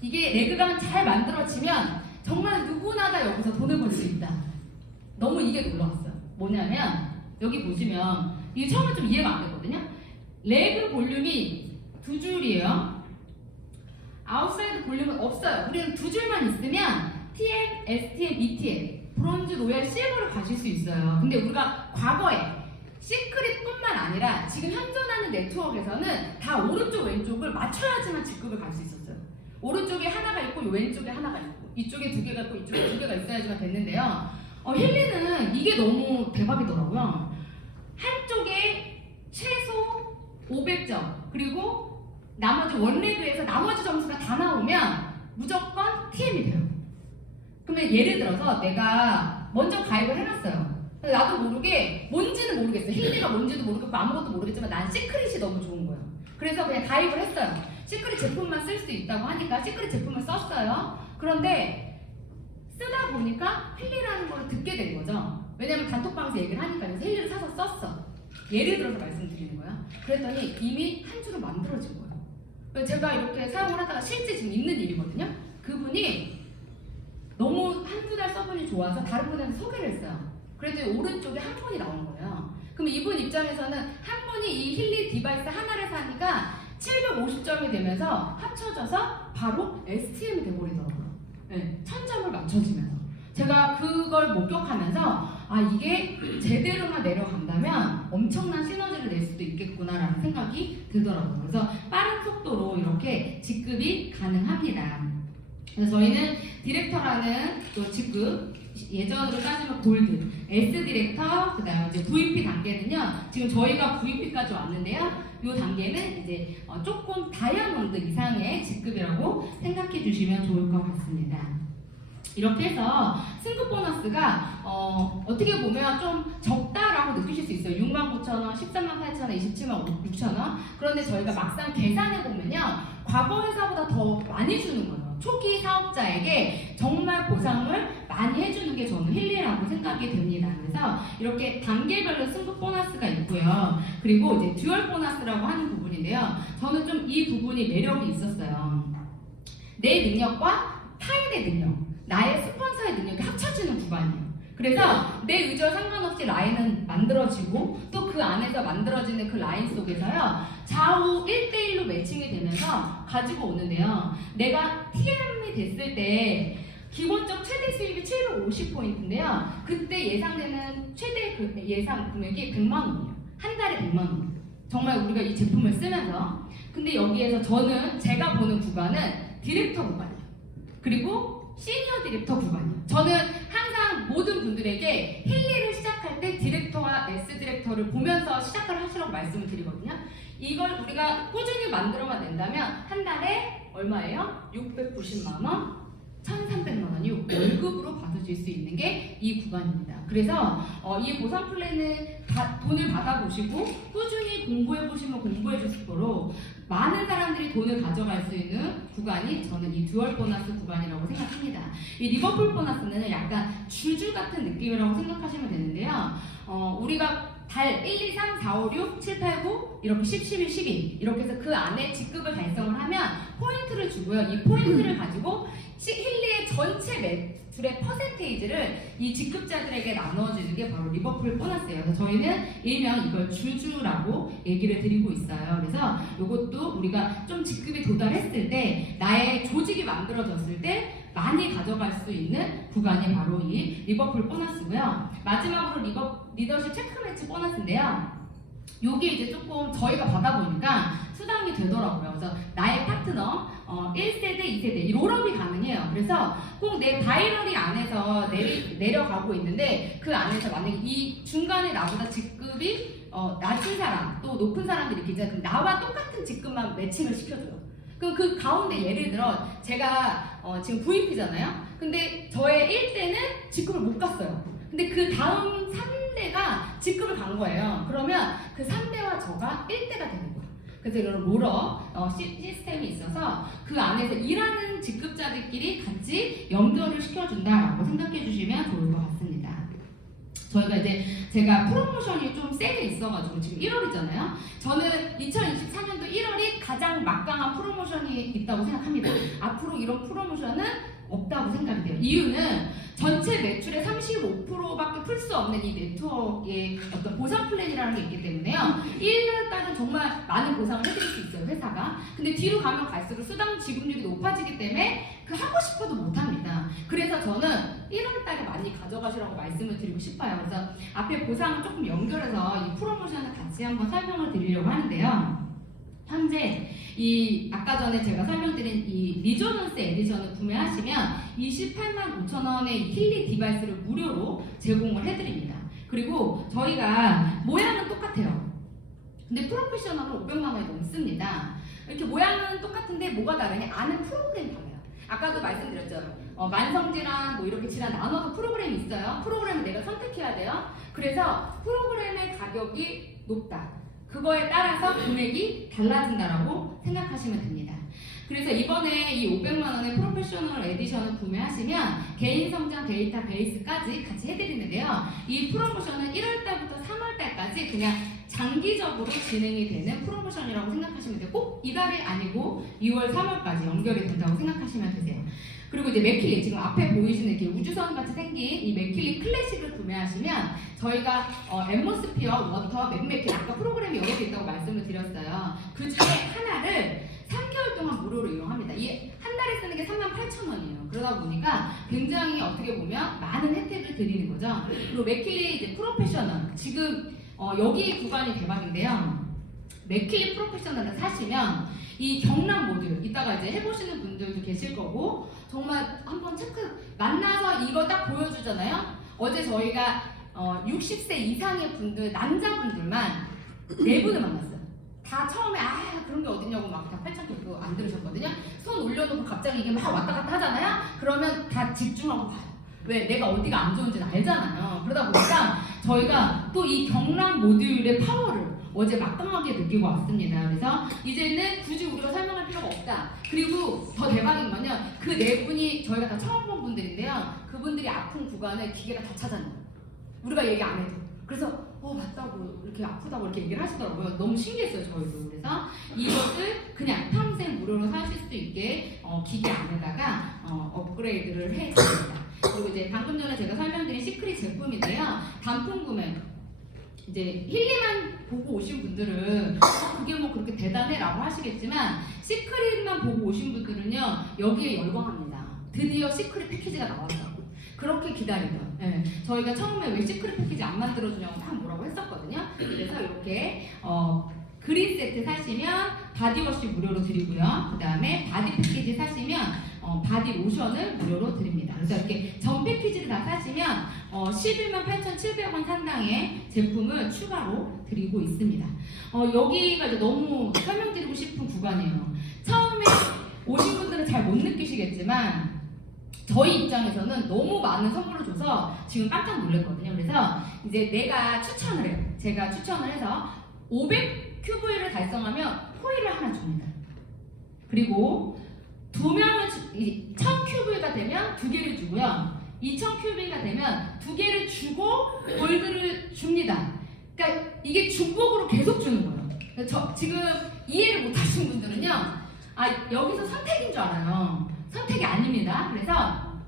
이게 레그가 잘 만들어지면 정말 누구나 다 여기서 돈을 벌 수 있다. 너무 이게 놀라웠어요. 뭐냐면 여기 보시면 이게 처음에 좀 이해가 안 됐거든요. 레그 볼륨이 두 줄이에요. 아웃사이드 볼륨은 없어요. 우리는 두 줄만 있으면 TM, STM, ETM, 브론즈, 로얄, 실버를 가실 수 있어요. 근데 우리가 과거에 시크릿뿐만 아니라 지금 현존하는 네트워크에서는 다 오른쪽 왼쪽을 맞춰야지만 직급을 갈 수 있었어요. 오른쪽에 하나가 있고 왼쪽에 하나가 있고 이쪽에 두 개가 있고 이쪽에 두 개가 있어야지만 됐는데요. 힐리는 이게 너무 대박이더라고요. 한쪽에 최소 500점 그리고 나머지 원레그에서 나머지 점수가 다 나오면 무조건 TM이 돼요. 그러면 예를 들어서 내가 먼저 가입을 해놨어요. 나도 모르게 뭔지는 모르겠어요. 힐리가 뭔지도 모르겠고 아무것도 모르겠지만 난 시크릿이 너무 좋은 거예요. 그래서 그냥 가입을 했어요. 시크릿 제품만 쓸 수 있다고 하니까 시크릿 제품을 썼어요. 그런데 쓰다 보니까 힐리라는 걸 듣게 된 거죠. 왜냐면 단톡방에서 얘기를 하니까 그래서 힐리를 사서 썼어. 예를 들어서 말씀드리는 거야. 그랬더니 이미 한 줄을 만들어진 거예요. 그래서 제가 이렇게 사용을 하다가 실제 지금 있는 일이거든요. 그분이 너무 한두 달 써보니 좋아서 다른 분한테 소개를 했어요. 그래도 오른쪽에 한 분이 나온 거예요. 그럼 이분 입장에서는 한 분이 이 힐리 디바이스 하나를 사니까 750점이 되면서 합쳐져서 바로 STM이 돼버리더라고요. 네, 1000점을 맞춰지면서. 제가 그걸 목격하면서 이게 제대로만 내려간다면 엄청난 시너지를 낼 수도 있겠구나라는 생각이 들더라고요. 그래서 빠른 속도로 이렇게 직급이 가능합니다. 그래서 저희는 디렉터라는 또 직급 예전으로 따지면 골드, S 디렉터, 그 다음에 이제 VP 단계는요. 지금 저희가 VP까지 왔는데요. 이 단계는 이제 조금 다이아몬드 이상의 직급이라고 생각해 주시면 좋을 것 같습니다. 이렇게 해서 승급 보너스가 어떻게 보면 좀 적다라고 느끼실 수 있어요. 69,000원, 138,000원, 276,000원. 그런데 저희가 막상 계산해 보면요. 과거 회사보다 더 많이 주는 거예요. 초기 사업자에게 정말 보상을 많이 해주는 게 저는 힐리라고 생각이 됩니다. 그래서 이렇게 단계별로 승급 보너스가 있고요. 그리고 이제 듀얼 보너스라고 하는 부분인데요. 저는 좀 이 부분이 매력이 있었어요. 내 능력과 타인의 능력, 나의 스폰서의 능력이 합쳐지는 구간이에요. 그래서 내 의지와 상관없이 라인은 만들어지고 또 그 안에서 만들어지는 그 라인 속에서요. 좌우 1대1로 매칭이 되면서 가지고 오는데요. 내가 TM이 됐을 때 기본적 최대 수입이 750포인트인데요. 그때 예상되는 최대 예상 금액이 100만 원이에요. 한 달에 100만 원. 정말 우리가 이 제품을 쓰면서. 근데 여기에서 저는 제가 보는 구간은 디렉터 구간이에요. 그리고 시니어 디렉터 구간이에요. 저는 항상 모든 분들에게 힐리를 시작할 때 디렉터와 S 디렉터를 보면서 시작을 하시라고 말씀을 드리거든요. 이걸 우리가 꾸준히 만들어만 낸다면 한 달에 얼마예요? 690만 원, 1,300만 원이 월급으로 받으실 수 있는 게 이 구간입니다. 그래서 이 보상 플랜은 돈을 받아보시고 꾸준히 공부해보시면 공부해줄수록 많은 사람들이 돈을 가져갈 수 있는 구간이 저는 이 듀얼 보너스 구간이라고 생각합니다. 이 리버풀 보너스는 약간 주주 같은 느낌이라고 생각하시면 되는데요. 우리가 달 1, 2, 3, 4, 5, 6, 7, 8, 9 이렇게 10, 11, 12 이렇게 해서 그 안에 직급을 달성을 하면 포인트를 주고요. 이 포인트를 가지고 힐리의 전체 매출의 퍼센테이지를 이 직급자들에게 나눠주는 게 바로 리버풀 보너스예요. 그래서 저희는 일명 이걸 주주라고 얘기를 드리고 있어요. 그래서 이것도 우리가 좀 직급이 도달했을 때 나의 조직이 만들어졌을 때 많이 가져갈 수 있는 구간이 바로 이 리버풀 보너스고요. 마지막으로 리더십 체크매치 보너스인데요. 요게 이제 조금 저희가 받아보니까 수당이 되더라고요. 그래서 나의 파트너 1세대, 2세대 이 롤업이 가능해요. 그래서 꼭 내 바이너리 안에서 내려가고 있는데 그 안에서 만약에 이 중간에 나보다 직급이 낮은 사람 또 높은 사람들이 계세요. 그럼 나와 똑같은 직급만 매칭을 시켜줘요. 그럼 그 가운데 예를 들어 제가 지금 VP잖아요. 근데 저의 1대는 직급을 못 갔어요. 근데 그 다음 3대가 직급을 간 거예요. 그러면 그 3대와 저가 1대가 되는 거예요. 그래서 이런 롤업 시스템이 있어서 그 안에서 일하는 직급자들끼리 같이 연결을 시켜준다라고 생각해 주시면 좋을 것 같습니다. 저희가 이제 제가 프로모션이 좀 세게 있어가지고 지금 1월이잖아요. 저는 2024년도 1월이 가장 막강한 프로모션이 있다고 생각합니다. 앞으로 이런 프로모션은 없다고 생각이 돼요. 이유는 전체 매출의 35%밖에 풀 수 없는 이 네트워크의 어떤 보상 플랜이라는 게 있기 때문에요. 1월 달은 정말 많은 보상을 해드릴 수 있어요, 회사가. 근데 뒤로 가면 갈수록 수당 지급률이 높아지기 때문에 그 하고 싶어도 못합니다. 그래서 저는 1월 달에 많이 가져가시라고 말씀을 드리고 싶어요. 그래서 앞에 보상을 조금 연결해서 이 프로모션을 같이 한번 설명을 드리려고 하는데요. 현재 이 아까 전에 제가 설명드린 이 리조넌스 에디션을 구매하시면 28만 5천 원의 힐리 디바이스를 무료로 제공을 해드립니다. 그리고 저희가 모양은 똑같아요. 근데 프로페셔널은 500만 원이 넘습니다. 이렇게 모양은 똑같은데 뭐가 다르냐? 아는 프로그램이 달라요. 아까도 말씀드렸죠. 만성질환 뭐 이렇게 질환 나눠서 프로그램이 있어요. 프로그램을 내가 선택해야 돼요. 그래서 프로그램의 가격이 높다. 그거에 따라서 금액이 달라진다라고 생각하시면 됩니다. 그래서 이번에 이 500만 원의 프로페셔널 에디션을 구매하시면 개인 성장 데이터 베이스까지 같이 해드리는데요. 이 프로모션은 1월 달부터 3월 달까지 그냥 장기적으로 진행이 되는 프로모션이라고 생각하시면 돼요. 꼭 이달이 아니고 2월, 3월까지 연결이 된다고 생각하시면 되세요. 그리고 이제 맥킬리 지금 앞에 보이시는 이렇게 우주선 같이 생긴 이 맥킬리 클래식을 구매하시면 저희가 앰모스피어 워터 맥맥킬 아까 프로그램이 여러 개 있다고 말씀을 드렸어요. 그 중에 하나를 3개월 동안 무료로 이용합니다. 이 한 달에 쓰는 게 38,000원이에요. 그러다 보니까 굉장히 어떻게 보면 많은 혜택을 드리는 거죠. 그리고 맥킬리 이제 프로페셔널 지금 여기 구간이 대박인데요. 맥킬리 프로페셔널을 사시면 이 경락 모듈 이따가 이제 해보시는 분들도 계실 거고 정말 한번 만나서 이거 딱 보여주잖아요. 어제 저희가 60세 이상의 분들 남자분들만 4분을 만났어요. 다 처음에 그런 게 어딨냐고 막 다 팔짱 끼고 안 들으셨거든요. 손 올려놓고 갑자기 이게 막 왔다 갔다 하잖아요. 그러면 다 집중하고 봐요. 왜? 내가 어디가 안 좋은지는 알잖아요. 그러다 보니까 저희가 또 이 경락 모듈의 파워를 어제 막강하게 느끼고 왔습니다. 그래서 이제는 굳이 우리가 설명할 필요가 없다. 그리고 더 대박인 건요. 그 4분이 저희가 다 처음 본 분들인데요. 그분들이 아픈 구간을 기계가 다 찾아내요. 우리가 얘기 안 해도. 그래서 맞다고 이렇게 아프다고 이렇게 얘기를 하시더라고요. 너무 신기했어요, 저희도. 그래서 이것을 그냥 평생 무료로 사실 수 있게 기계 안에다가 업그레이드를 해드립니다. 그리고 이제 방금 전에 제가 설명드린 시크릿 제품인데요. 단품 구매 이제 힐리만 보고 오신 분들은 그게 뭐 그렇게 대단해 라고 하시겠지만 시크릿만 보고 오신 분들은요 여기에 열광합니다. 드디어 시크릿 패키지가 나왔다고 그렇게 기다리던 저희가 처음에 왜 시크릿 패키지 안 만들어주냐고 막 뭐라고 했었거든요. 그래서 이렇게 그린 세트 사시면 바디워시 무료로 드리고요. 그 다음에 바디 패키지 사시면 바디 로션을 무료로 드립니다. 그래서 이렇게 전 패키지를 다 사시면 11만 8,700원 상당의 제품을 추가로 드리고 있습니다. 여기가 이제 너무 설명드리고 싶은 구간이에요. 처음에 오신 분들은 잘 못 느끼시겠지만 저희 입장에서는 너무 많은 선물을 줘서 지금 깜짝 놀랐거든요. 그래서 이제 내가 추천을 해요. 제가 추천을 해서 500큐브를 달성하면 포일을 하나 줍니다. 그리고 2명을 1000큐브가 되면 2개를 주고요. 2000큐브가 되면 2개를 주고 골드를 줍니다. 그러니까 이게 중복으로 계속 주는 거예요. 지금 이해를 못 하신 분들은요, 여기서 선택인 줄 알아요. 선택이 아닙니다. 그래서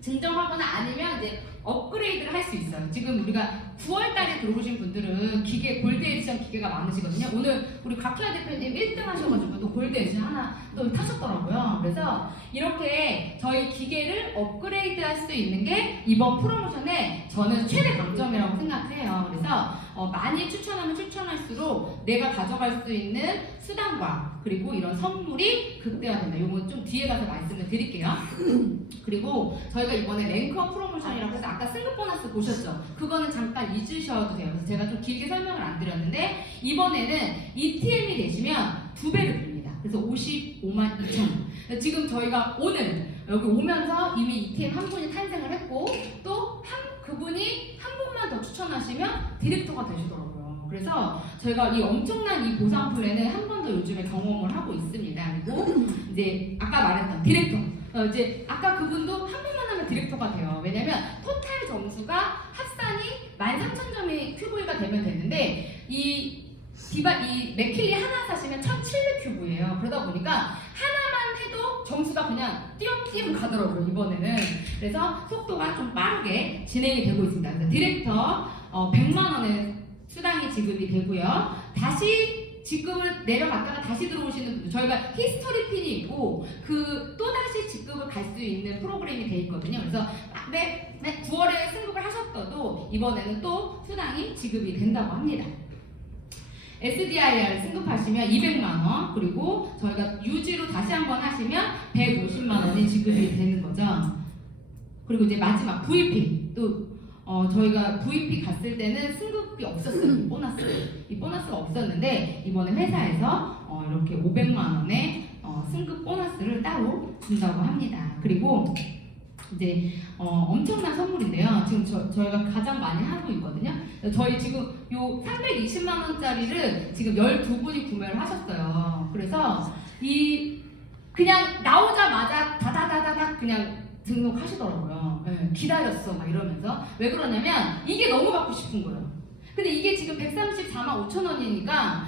증정하거나 아니면 이제 업그레이드를 할 수 있어요. 지금 우리가 9월 달에 들어오신 분들은 기계, 골드 에디션 기계가 많으시거든요. 오늘 우리 곽희아 대표님 1등 하셔가지고 또 골드 에디션 하나 또 타셨더라고요. 그래서 이렇게 저희 기계를 업그레이드 할 수 있는 게 이번 프로모션의 저는 최대 강점이라고 생각해요. 그래서 많이 추천하면 추천할수록 내가 가져갈 수 있는 수단과 그리고 이런 선물이 극대화된다. 이거 좀 뒤에 가서 말씀을 드릴게요. 그리고 저희가 이번에 랭커 프로모션이라고 해서 아까 승급 보너스 보셨죠? 그거는 잠깐 잊으셔도 돼요. 그래서 제가 좀 길게 설명을 안 드렸는데 이번에는 ETM이 되시면 2배를 드립니다. 그래서 55만 2천 원. 지금 저희가 오늘 여기 오면서 이미 ETM 한 분이 탄생을 했고 또 그분이 한 분만 더 추천하시면 디렉터가 되시더라고요. 그래서 저희가 이 엄청난 이 보상 플랜을 한 번 더 요즘에 경험을 하고 있습니다. 그리고 이제 아까 말했던 디렉터, 이제 아까 그분도 한 번만 하면 디렉터가 돼요. 왜냐면 토탈 점수가 합산이 13,000점이 큐브가 되면 되는데 이 맥킬리 하나 사시면 1,700큐브예요. 그러다 보니까 하나만 해도 점수가 그냥 띄엄띄엄 가더라고요, 이번에는. 그래서 속도가 좀 빠르게 진행이 되고 있습니다. 그래서 디렉터 100만 원의 수당이 지급이 되고요. 다시 직급을 내려갔다가 다시 들어오시는 분들, 저희가 히스토리 핀이 있고 또 다시 직급을 갈 수 있는 프로그램이 돼 있거든요. 그래서 매 9월에 승급을 하셨어도 이번에는 또 수당이 지급이 된다고 합니다. SDIR 승급하시면 200만 원, 그리고 저희가 유지로 다시 한번 하시면 150만 원이 지급이 되는 거죠. 그리고 이제 마지막 VP, 또 저희가 VP 갔을 때는 승급이 없었어요. 이 보너스가 없었는데 이번에 회사에서 이렇게 500만 원의 승급 보너스를 따로 준다고 합니다. 그리고 이제 엄청난 선물인데요. 지금 저희가 가장 많이 하고 있거든요. 저희 지금 요 320만 원짜리를 지금 12분이 구매를 하셨어요. 그래서 그냥 나오자마자 다다다다닥 그냥 등록하시더라고요. 네, 기다렸어 막 이러면서. 왜 그러냐면 이게 너무 갖고 싶은 거예요. 근데 이게 지금 134만 5천 원이니까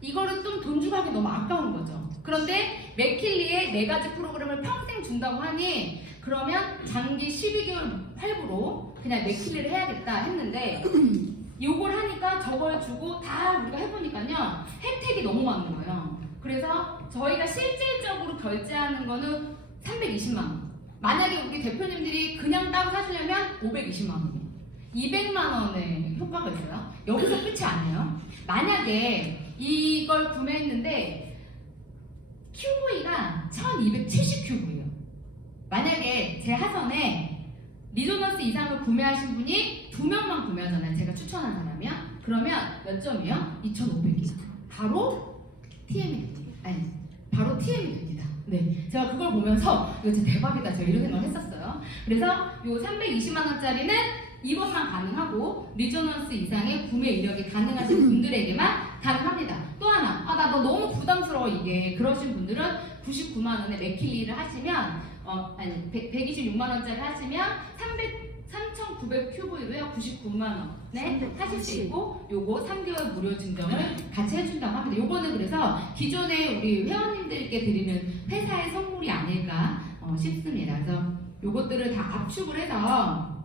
이거를 좀 돈 주고 하기 너무 아까운 거죠. 그런데 맥킬리의 4가지 프로그램을 평생 준다고 하니 그러면 장기 12개월 할부로 그냥 맥킬리를 해야겠다 했는데 요걸 하니까 저걸 주고 다 우리가 해보니까요 혜택이 너무 많은 거예요. 그래서 저희가 실질적으로 결제하는 거는 320만 원. 만약에 우리 대표님들이 그냥 따로 사시려면 520만 원이에요. 200만 원의 효과가 있어요. 여기서 끝이 아니에요. 만약에 이걸 구매했는데 QV가 1270큐브예요. 만약에 제 하선에 리조너스 이상을 구매하신 분이 2명만 구매하잖아요. 제가 추천한 사람이요. 그러면 몇 점이요? 2,500이요. 바로 TM이 됩니다. 바로 TM이 됩니다. 네, 제가 그걸 보면서 이거 진짜 대박이다, 제가 이런 생각을 했었어요. 그래서 요 320만 원짜리는 이번만 가능하고 리조넌스 이상의 구매 이력이 가능하신 분들에게만 가능합니다. 또 하나, 나 너 너무 부담스러워 이게 그러신 분들은 99만 원에 맥킬리를 하시면 126만 원짜리 하시면 3,900큐브이고요. 99만 원에 하실 수 있고 요거 3개월 무료 증정을 같이 해준다고 합니다. 요거는 그래서 기존에 우리 회원님들께 드리는 회사의 선물이 아닐까 싶습니다. 그래서 요것들을 다 압축을 해서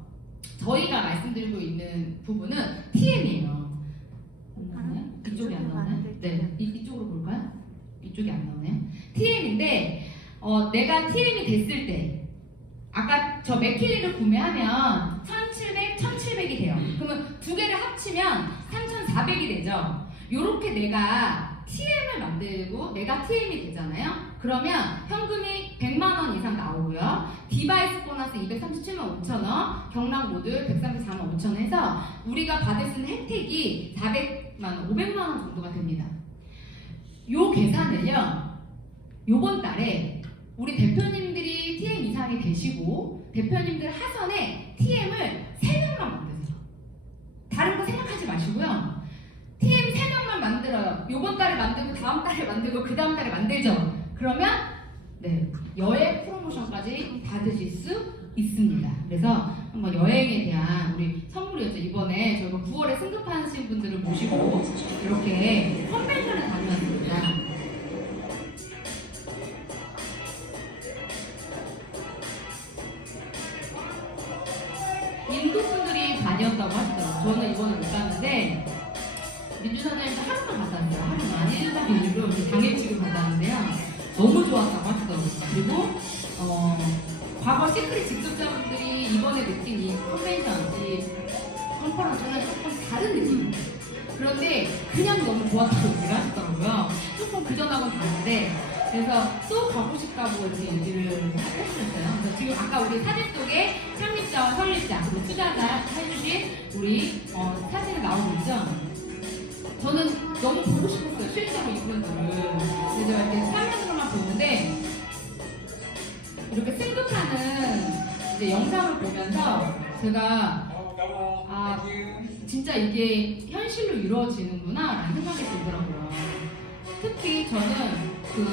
저희가 말씀드리고 있는 부분은 TM이에요. 이쪽이 안 나오나요? 네, 이쪽으로 볼까요? 이쪽이 안 나오네요. TM인데 내가 TM이 됐을 때 아까 저 맥킬리를 구매하면 1,700, 1,700이 돼요. 그러면 2개를 합치면 3,400이 되죠. 요렇게 내가 TM을 만들고 내가 TM이 되잖아요. 그러면 현금이 100만 원 이상 나오고요. 디바이스 보너스 237만 5천 원, 경락 모듈 134만 5천 원 해서 우리가 받을 수 있는 혜택이 400만 원, 500만 원 정도가 됩니다. 요 계산을요, 요번 달에 우리 대표님들이 대표님들이 TM 이상이 되시고 대표님들 하선에 TM을 3명만 만드세요. 다른 거 생각하지 마시고요. TM 3명만 만들어요. 요번 달에 만들고 다음 달에 만들고 그 다음 달에 만들죠. 그러면 네, 여행 프로모션까지 받으실 수 있습니다. 그래서 한번 여행에 대한 우리 선물이었죠. 이번에 저희가 9월에 승급하신 분들을 모시고 이렇게 컨벤션을 다녀왔습니다. 인도 분들이 다녔다고 하시더라고요. 저는 이번에 못 갔는데 민주 선생님도 하루만 갔다 왔어요. 하루만 1박 2일로 당일치기로 갔다 왔는데요. 너무 좋았다고 하시더라고요. 그리고 과거 시크릿 직접자분들이 이번에 느낀 이 컨벤션, 이 컨퍼런스는 조금 다른 느낌입니다. 그런데 그냥 너무 좋았다고 얘기를 하시더라고요. 조금 그전하고는 다른데 그래서 또 가고 싶다고 이렇게 얘기를 해주셨어요. 그래서 지금 아까 우리 사진 속에 창립자와 설립자 그리고 투자자 해주신 우리 사진이 나오고 있죠. 저는 너무 보고 싶었어요. 실제로 이분들을. 그래서 제가 이렇게 화면으로만 보는데 이렇게 승급하는 이제 영상을 보면서 제가 진짜 이게 현실로 이루어지는구나 라는 생각이 들더라고요. 특히 저는 그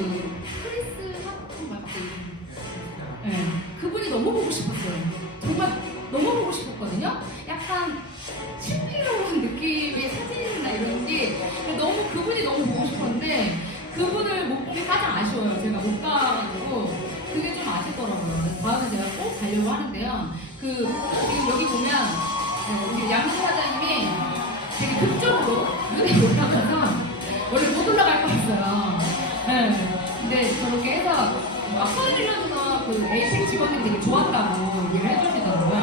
크리스 하프인가 네, 그분이 너무 보고 싶었어요. 정말 너무 보고 싶었거든요. 약간 신비로운 느낌의 사진이나 이런 게 너무 그분이 너무 보고 싶었는데 그분을 못 본 게 가장 아쉬워요. 제가 못 가가지고 그게 좀 아쉽더라고요. 다음에 제가 꼭 가려고 하는데요. 지금 여기 보면 우리 양수 사장님이 되게 극적으로 눈에 올라가서 원래 못 올라갈 뻔했어요. 네. 근데 저렇게 해서 서울일련에서 그 에이펙 직원들이 되게 좋았다고 얘기를 해주시더라고요.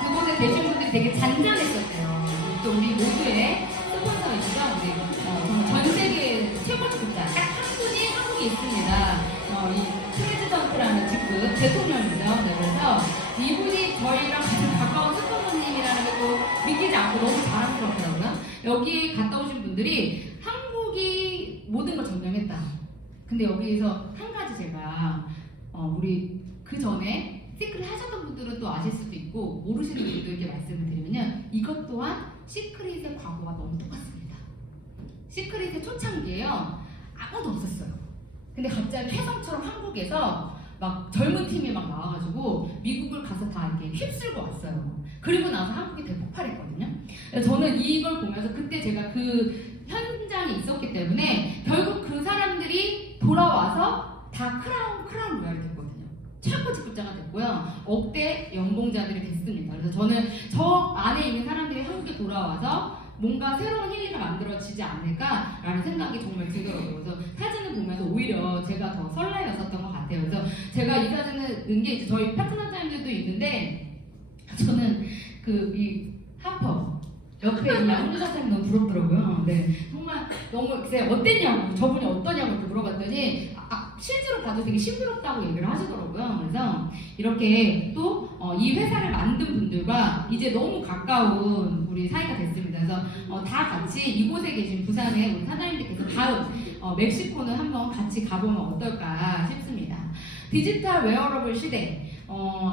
그곳에 계신 분들이 되게 잔잔했었대요. 또 우리 모두의 스폰서이시죠. 우리 전 세계 최고 축구자 딱 한 분이 한국에 있습니다. 이 프레지던트라는 직급 대통령이죠. 네, 그래서 이분이 저희랑 가장 가까운 스폰서님이라는 게 또 믿기지 않고 너무 자랑스럽더라고요. 여기에 갔다 오신 분들이 한국이 모든 걸 점령했다. 근데 여기에서 한 가지 제가 우리 그 전에 시크릿 하셨던 분들은 또 아실 수도 있고 모르시는 분들에게 말씀을 드리면요. 이것 또한 시크릿의 과거가 너무 똑같습니다. 시크릿의 초창기에요. 아무도 없었어요. 근데 갑자기 혜성처럼 한국에서 막 젊은 팀이 막 나와가지고 미국을 가서 다 이렇게 휩쓸고 왔어요. 그리고 나서 한국이 대폭발했거든요. 저는 이걸 보면서 그때 제가 그 현장에 있었기 때문에 결국 그 사람들이 돌아와서 다 크라운 로얄이 됐거든요. 최고 직급자가 됐고요. 억대 연봉자들이 됐습니다. 그래서 저는 저 안에 있는 사람들이 한국에 돌아와서 뭔가 새로운 힐링이 만들어지지 않을까라는 생각이 정말 들더라고요. 그래서 사진을 보면서 오히려 제가 더 설레었었던 것 같아요. 그래서 제가 이 사진을 넣은 게 이제 저희 파트너자님들도 있는데 저는 이 하퍼 옆에 있는 한주 사장님 너무 부럽더라고요. 네, 정말 너무 어땠냐고 저분이 어떠냐고 이렇게 물어봤더니 실제로 봐도 되게 신비롭다고 얘기를 하시더라고요. 그래서 이렇게 또 이 회사를 만든 분들과 이제 너무 가까운 우리 사이가 됐습니다. 그래서 다 같이 이곳에 계신 부산의 우리 사장님들께서 다음 멕시코는 한번 같이 가보면 어떨까 싶습니다. 디지털 웨어러블 시대.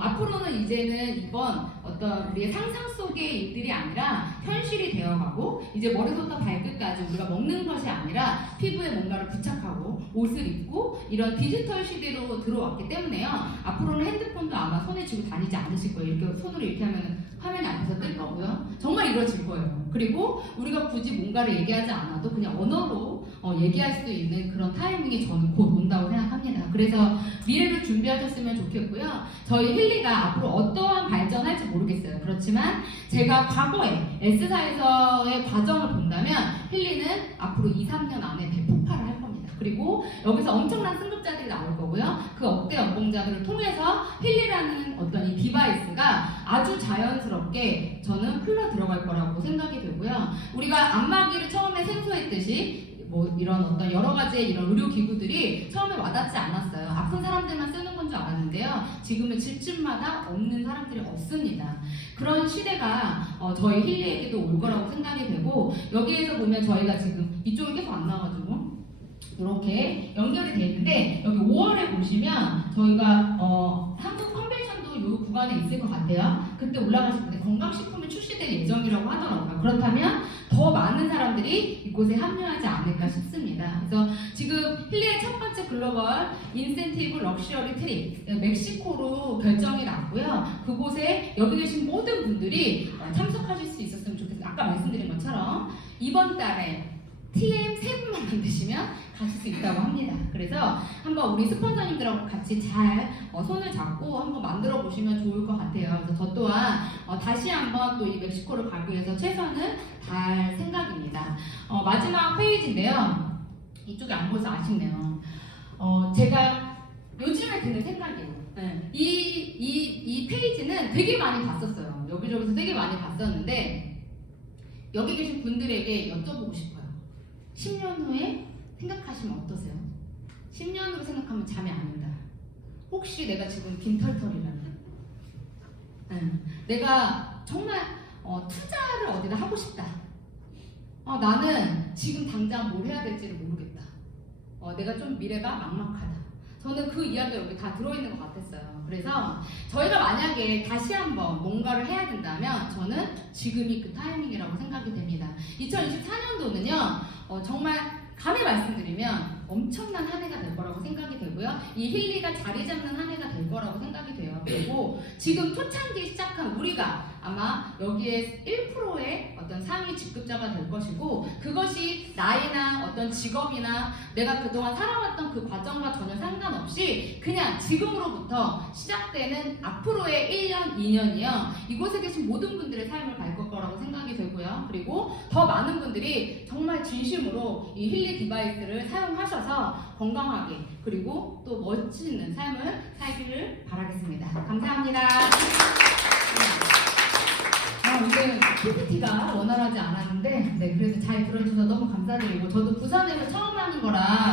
앞으로는 이제는 이번 어떤 우리의 상상 속의 일들이 아니라 현실이 되어가고 이제 머리부터 발끝까지 우리가 먹는 것이 아니라 피부에 뭔가를 부착하고 옷을 입고 이런 디지털 시대로 들어왔기 때문에요. 앞으로는 핸드폰도 아마 손에 쥐고 다니지 않으실 거예요. 이렇게 손으로 이렇게 하면 화면이 앞에서 뜰 거고요. 정말 이루어질 거예요. 그리고 우리가 굳이 뭔가를 얘기하지 않아도 그냥 언어로 얘기할 수 있는 그런 타이밍이 저는 곧 온다고 생각합니다. 그래서 미래를 준비하셨으면 좋겠고요. 저희 힐리가 앞으로 어떠한 발전할지 모르겠어요. 그렇지만 제가 과거에 S사에서의 과정을 본다면 힐리는 앞으로 2, 3년 안에 대폭발을 할 겁니다. 그리고 여기서 엄청난 승급자들이 나올 거고요. 그 억대 연봉자들을 통해서 힐리라는 어떤 이 디바이스가 아주 자연스럽게 저는 흘러 들어갈 거라고 생각이 들고요. 우리가 안마기를 처음에 생소했듯이 이런 어떤 여러 가지의 이런 의료기구들이 처음에 와닿지 않았어요. 아픈 사람들만 쓰는 건 줄 알았는데요. 지금은 집집마다 없는 사람들이 없습니다. 그런 시대가 저희 힐리에게도 올 거라고 생각이 되고 여기에서 보면 저희가 지금 이쪽이 계속 안 나와가지고 이렇게 연결이 되어 있는데 여기 5월에 보시면 저희가 한국 컨벤션도 이 구간에 있을 것 같아요. 그때 올라가실 때 건강식품이 출시될 예정이라고 하더라고요. 그렇다면 더 많은 사람들이 이곳에 합류하지 않을까 싶습니다. 그래서 지금 힐리의 첫 번째 글로벌 인센티브 럭셔리 트립 멕시코로 결정이 났고요. 그곳에 여기 계신 모든 분들이 참석하실 수 있었으면 좋겠어요. 아까 말씀드린 것처럼 이번 달에 TM 3분만 만드시면 가실 수 있다고 합니다. 그래서 한번 우리 스폰서님들하고 같이 잘 손을 잡고 한번 만들어 보시면 좋을 것 같아요. 그래서 저 또한 다시 한번 또 이 멕시코를 가기 위해서 최선을 다할 생각입니다. 마지막 페이지인데요. 이쪽에 안 보여서 아쉽네요. 제가 요즘에 드는 생각이에요. 네. 이 페이지는 되게 많이 봤었어요. 여기저기서 되게 많이 봤었는데 여기 계신 분들에게 여쭤보고 싶어요. 10년 후에 생각하시면 어떠세요? 10년 후로 생각하면 잠이 안 온다. 혹시 내가 지금 빈털털이라면 내가 정말 투자를 어디다 하고 싶다. 나는 지금 당장 뭘 해야 될지를 모르겠다. 내가 좀 미래가 막막하다. 저는 그 이야기가 여기 다 들어있는 것 같았어요. 그래서 저희가 만약에 다시 한번 뭔가를 해야 된다면 저는 지금이 그 타이밍이라고 생각이 됩니다. 2024년도는요 정말 감히 말씀드리면 엄청난 한 해가 될 거라고 생각이 되고요. 이 힐리가 자리 잡는 한 해가 될 거라고 생각이 돼요. 그리고 지금 초창기 시작한 우리가 아마 여기에 1%의 어떤 상위 직급자가 될 것이고 그것이 나이나 어떤 직업이나 내가 그동안 살아왔던 그 과정과 전혀 상관없이 그냥 지금으로부터 시작되는 앞으로의 1년, 2년이요. 이곳에 계신 모든 분들의 삶을 바꿀 거라고 생각이 되고요. 그리고 더 많은 분들이 정말 진심으로 이 힐리 디바이스를 사용하셔서 건강하게 그리고 또 멋지는 삶을 살기를 바라겠습니다. 감사합니다. 오늘 PPT가 원활하지 않았는데 그래도 잘 들어주셔서 너무 감사드리고 저도 부산에서 처음 하는 거라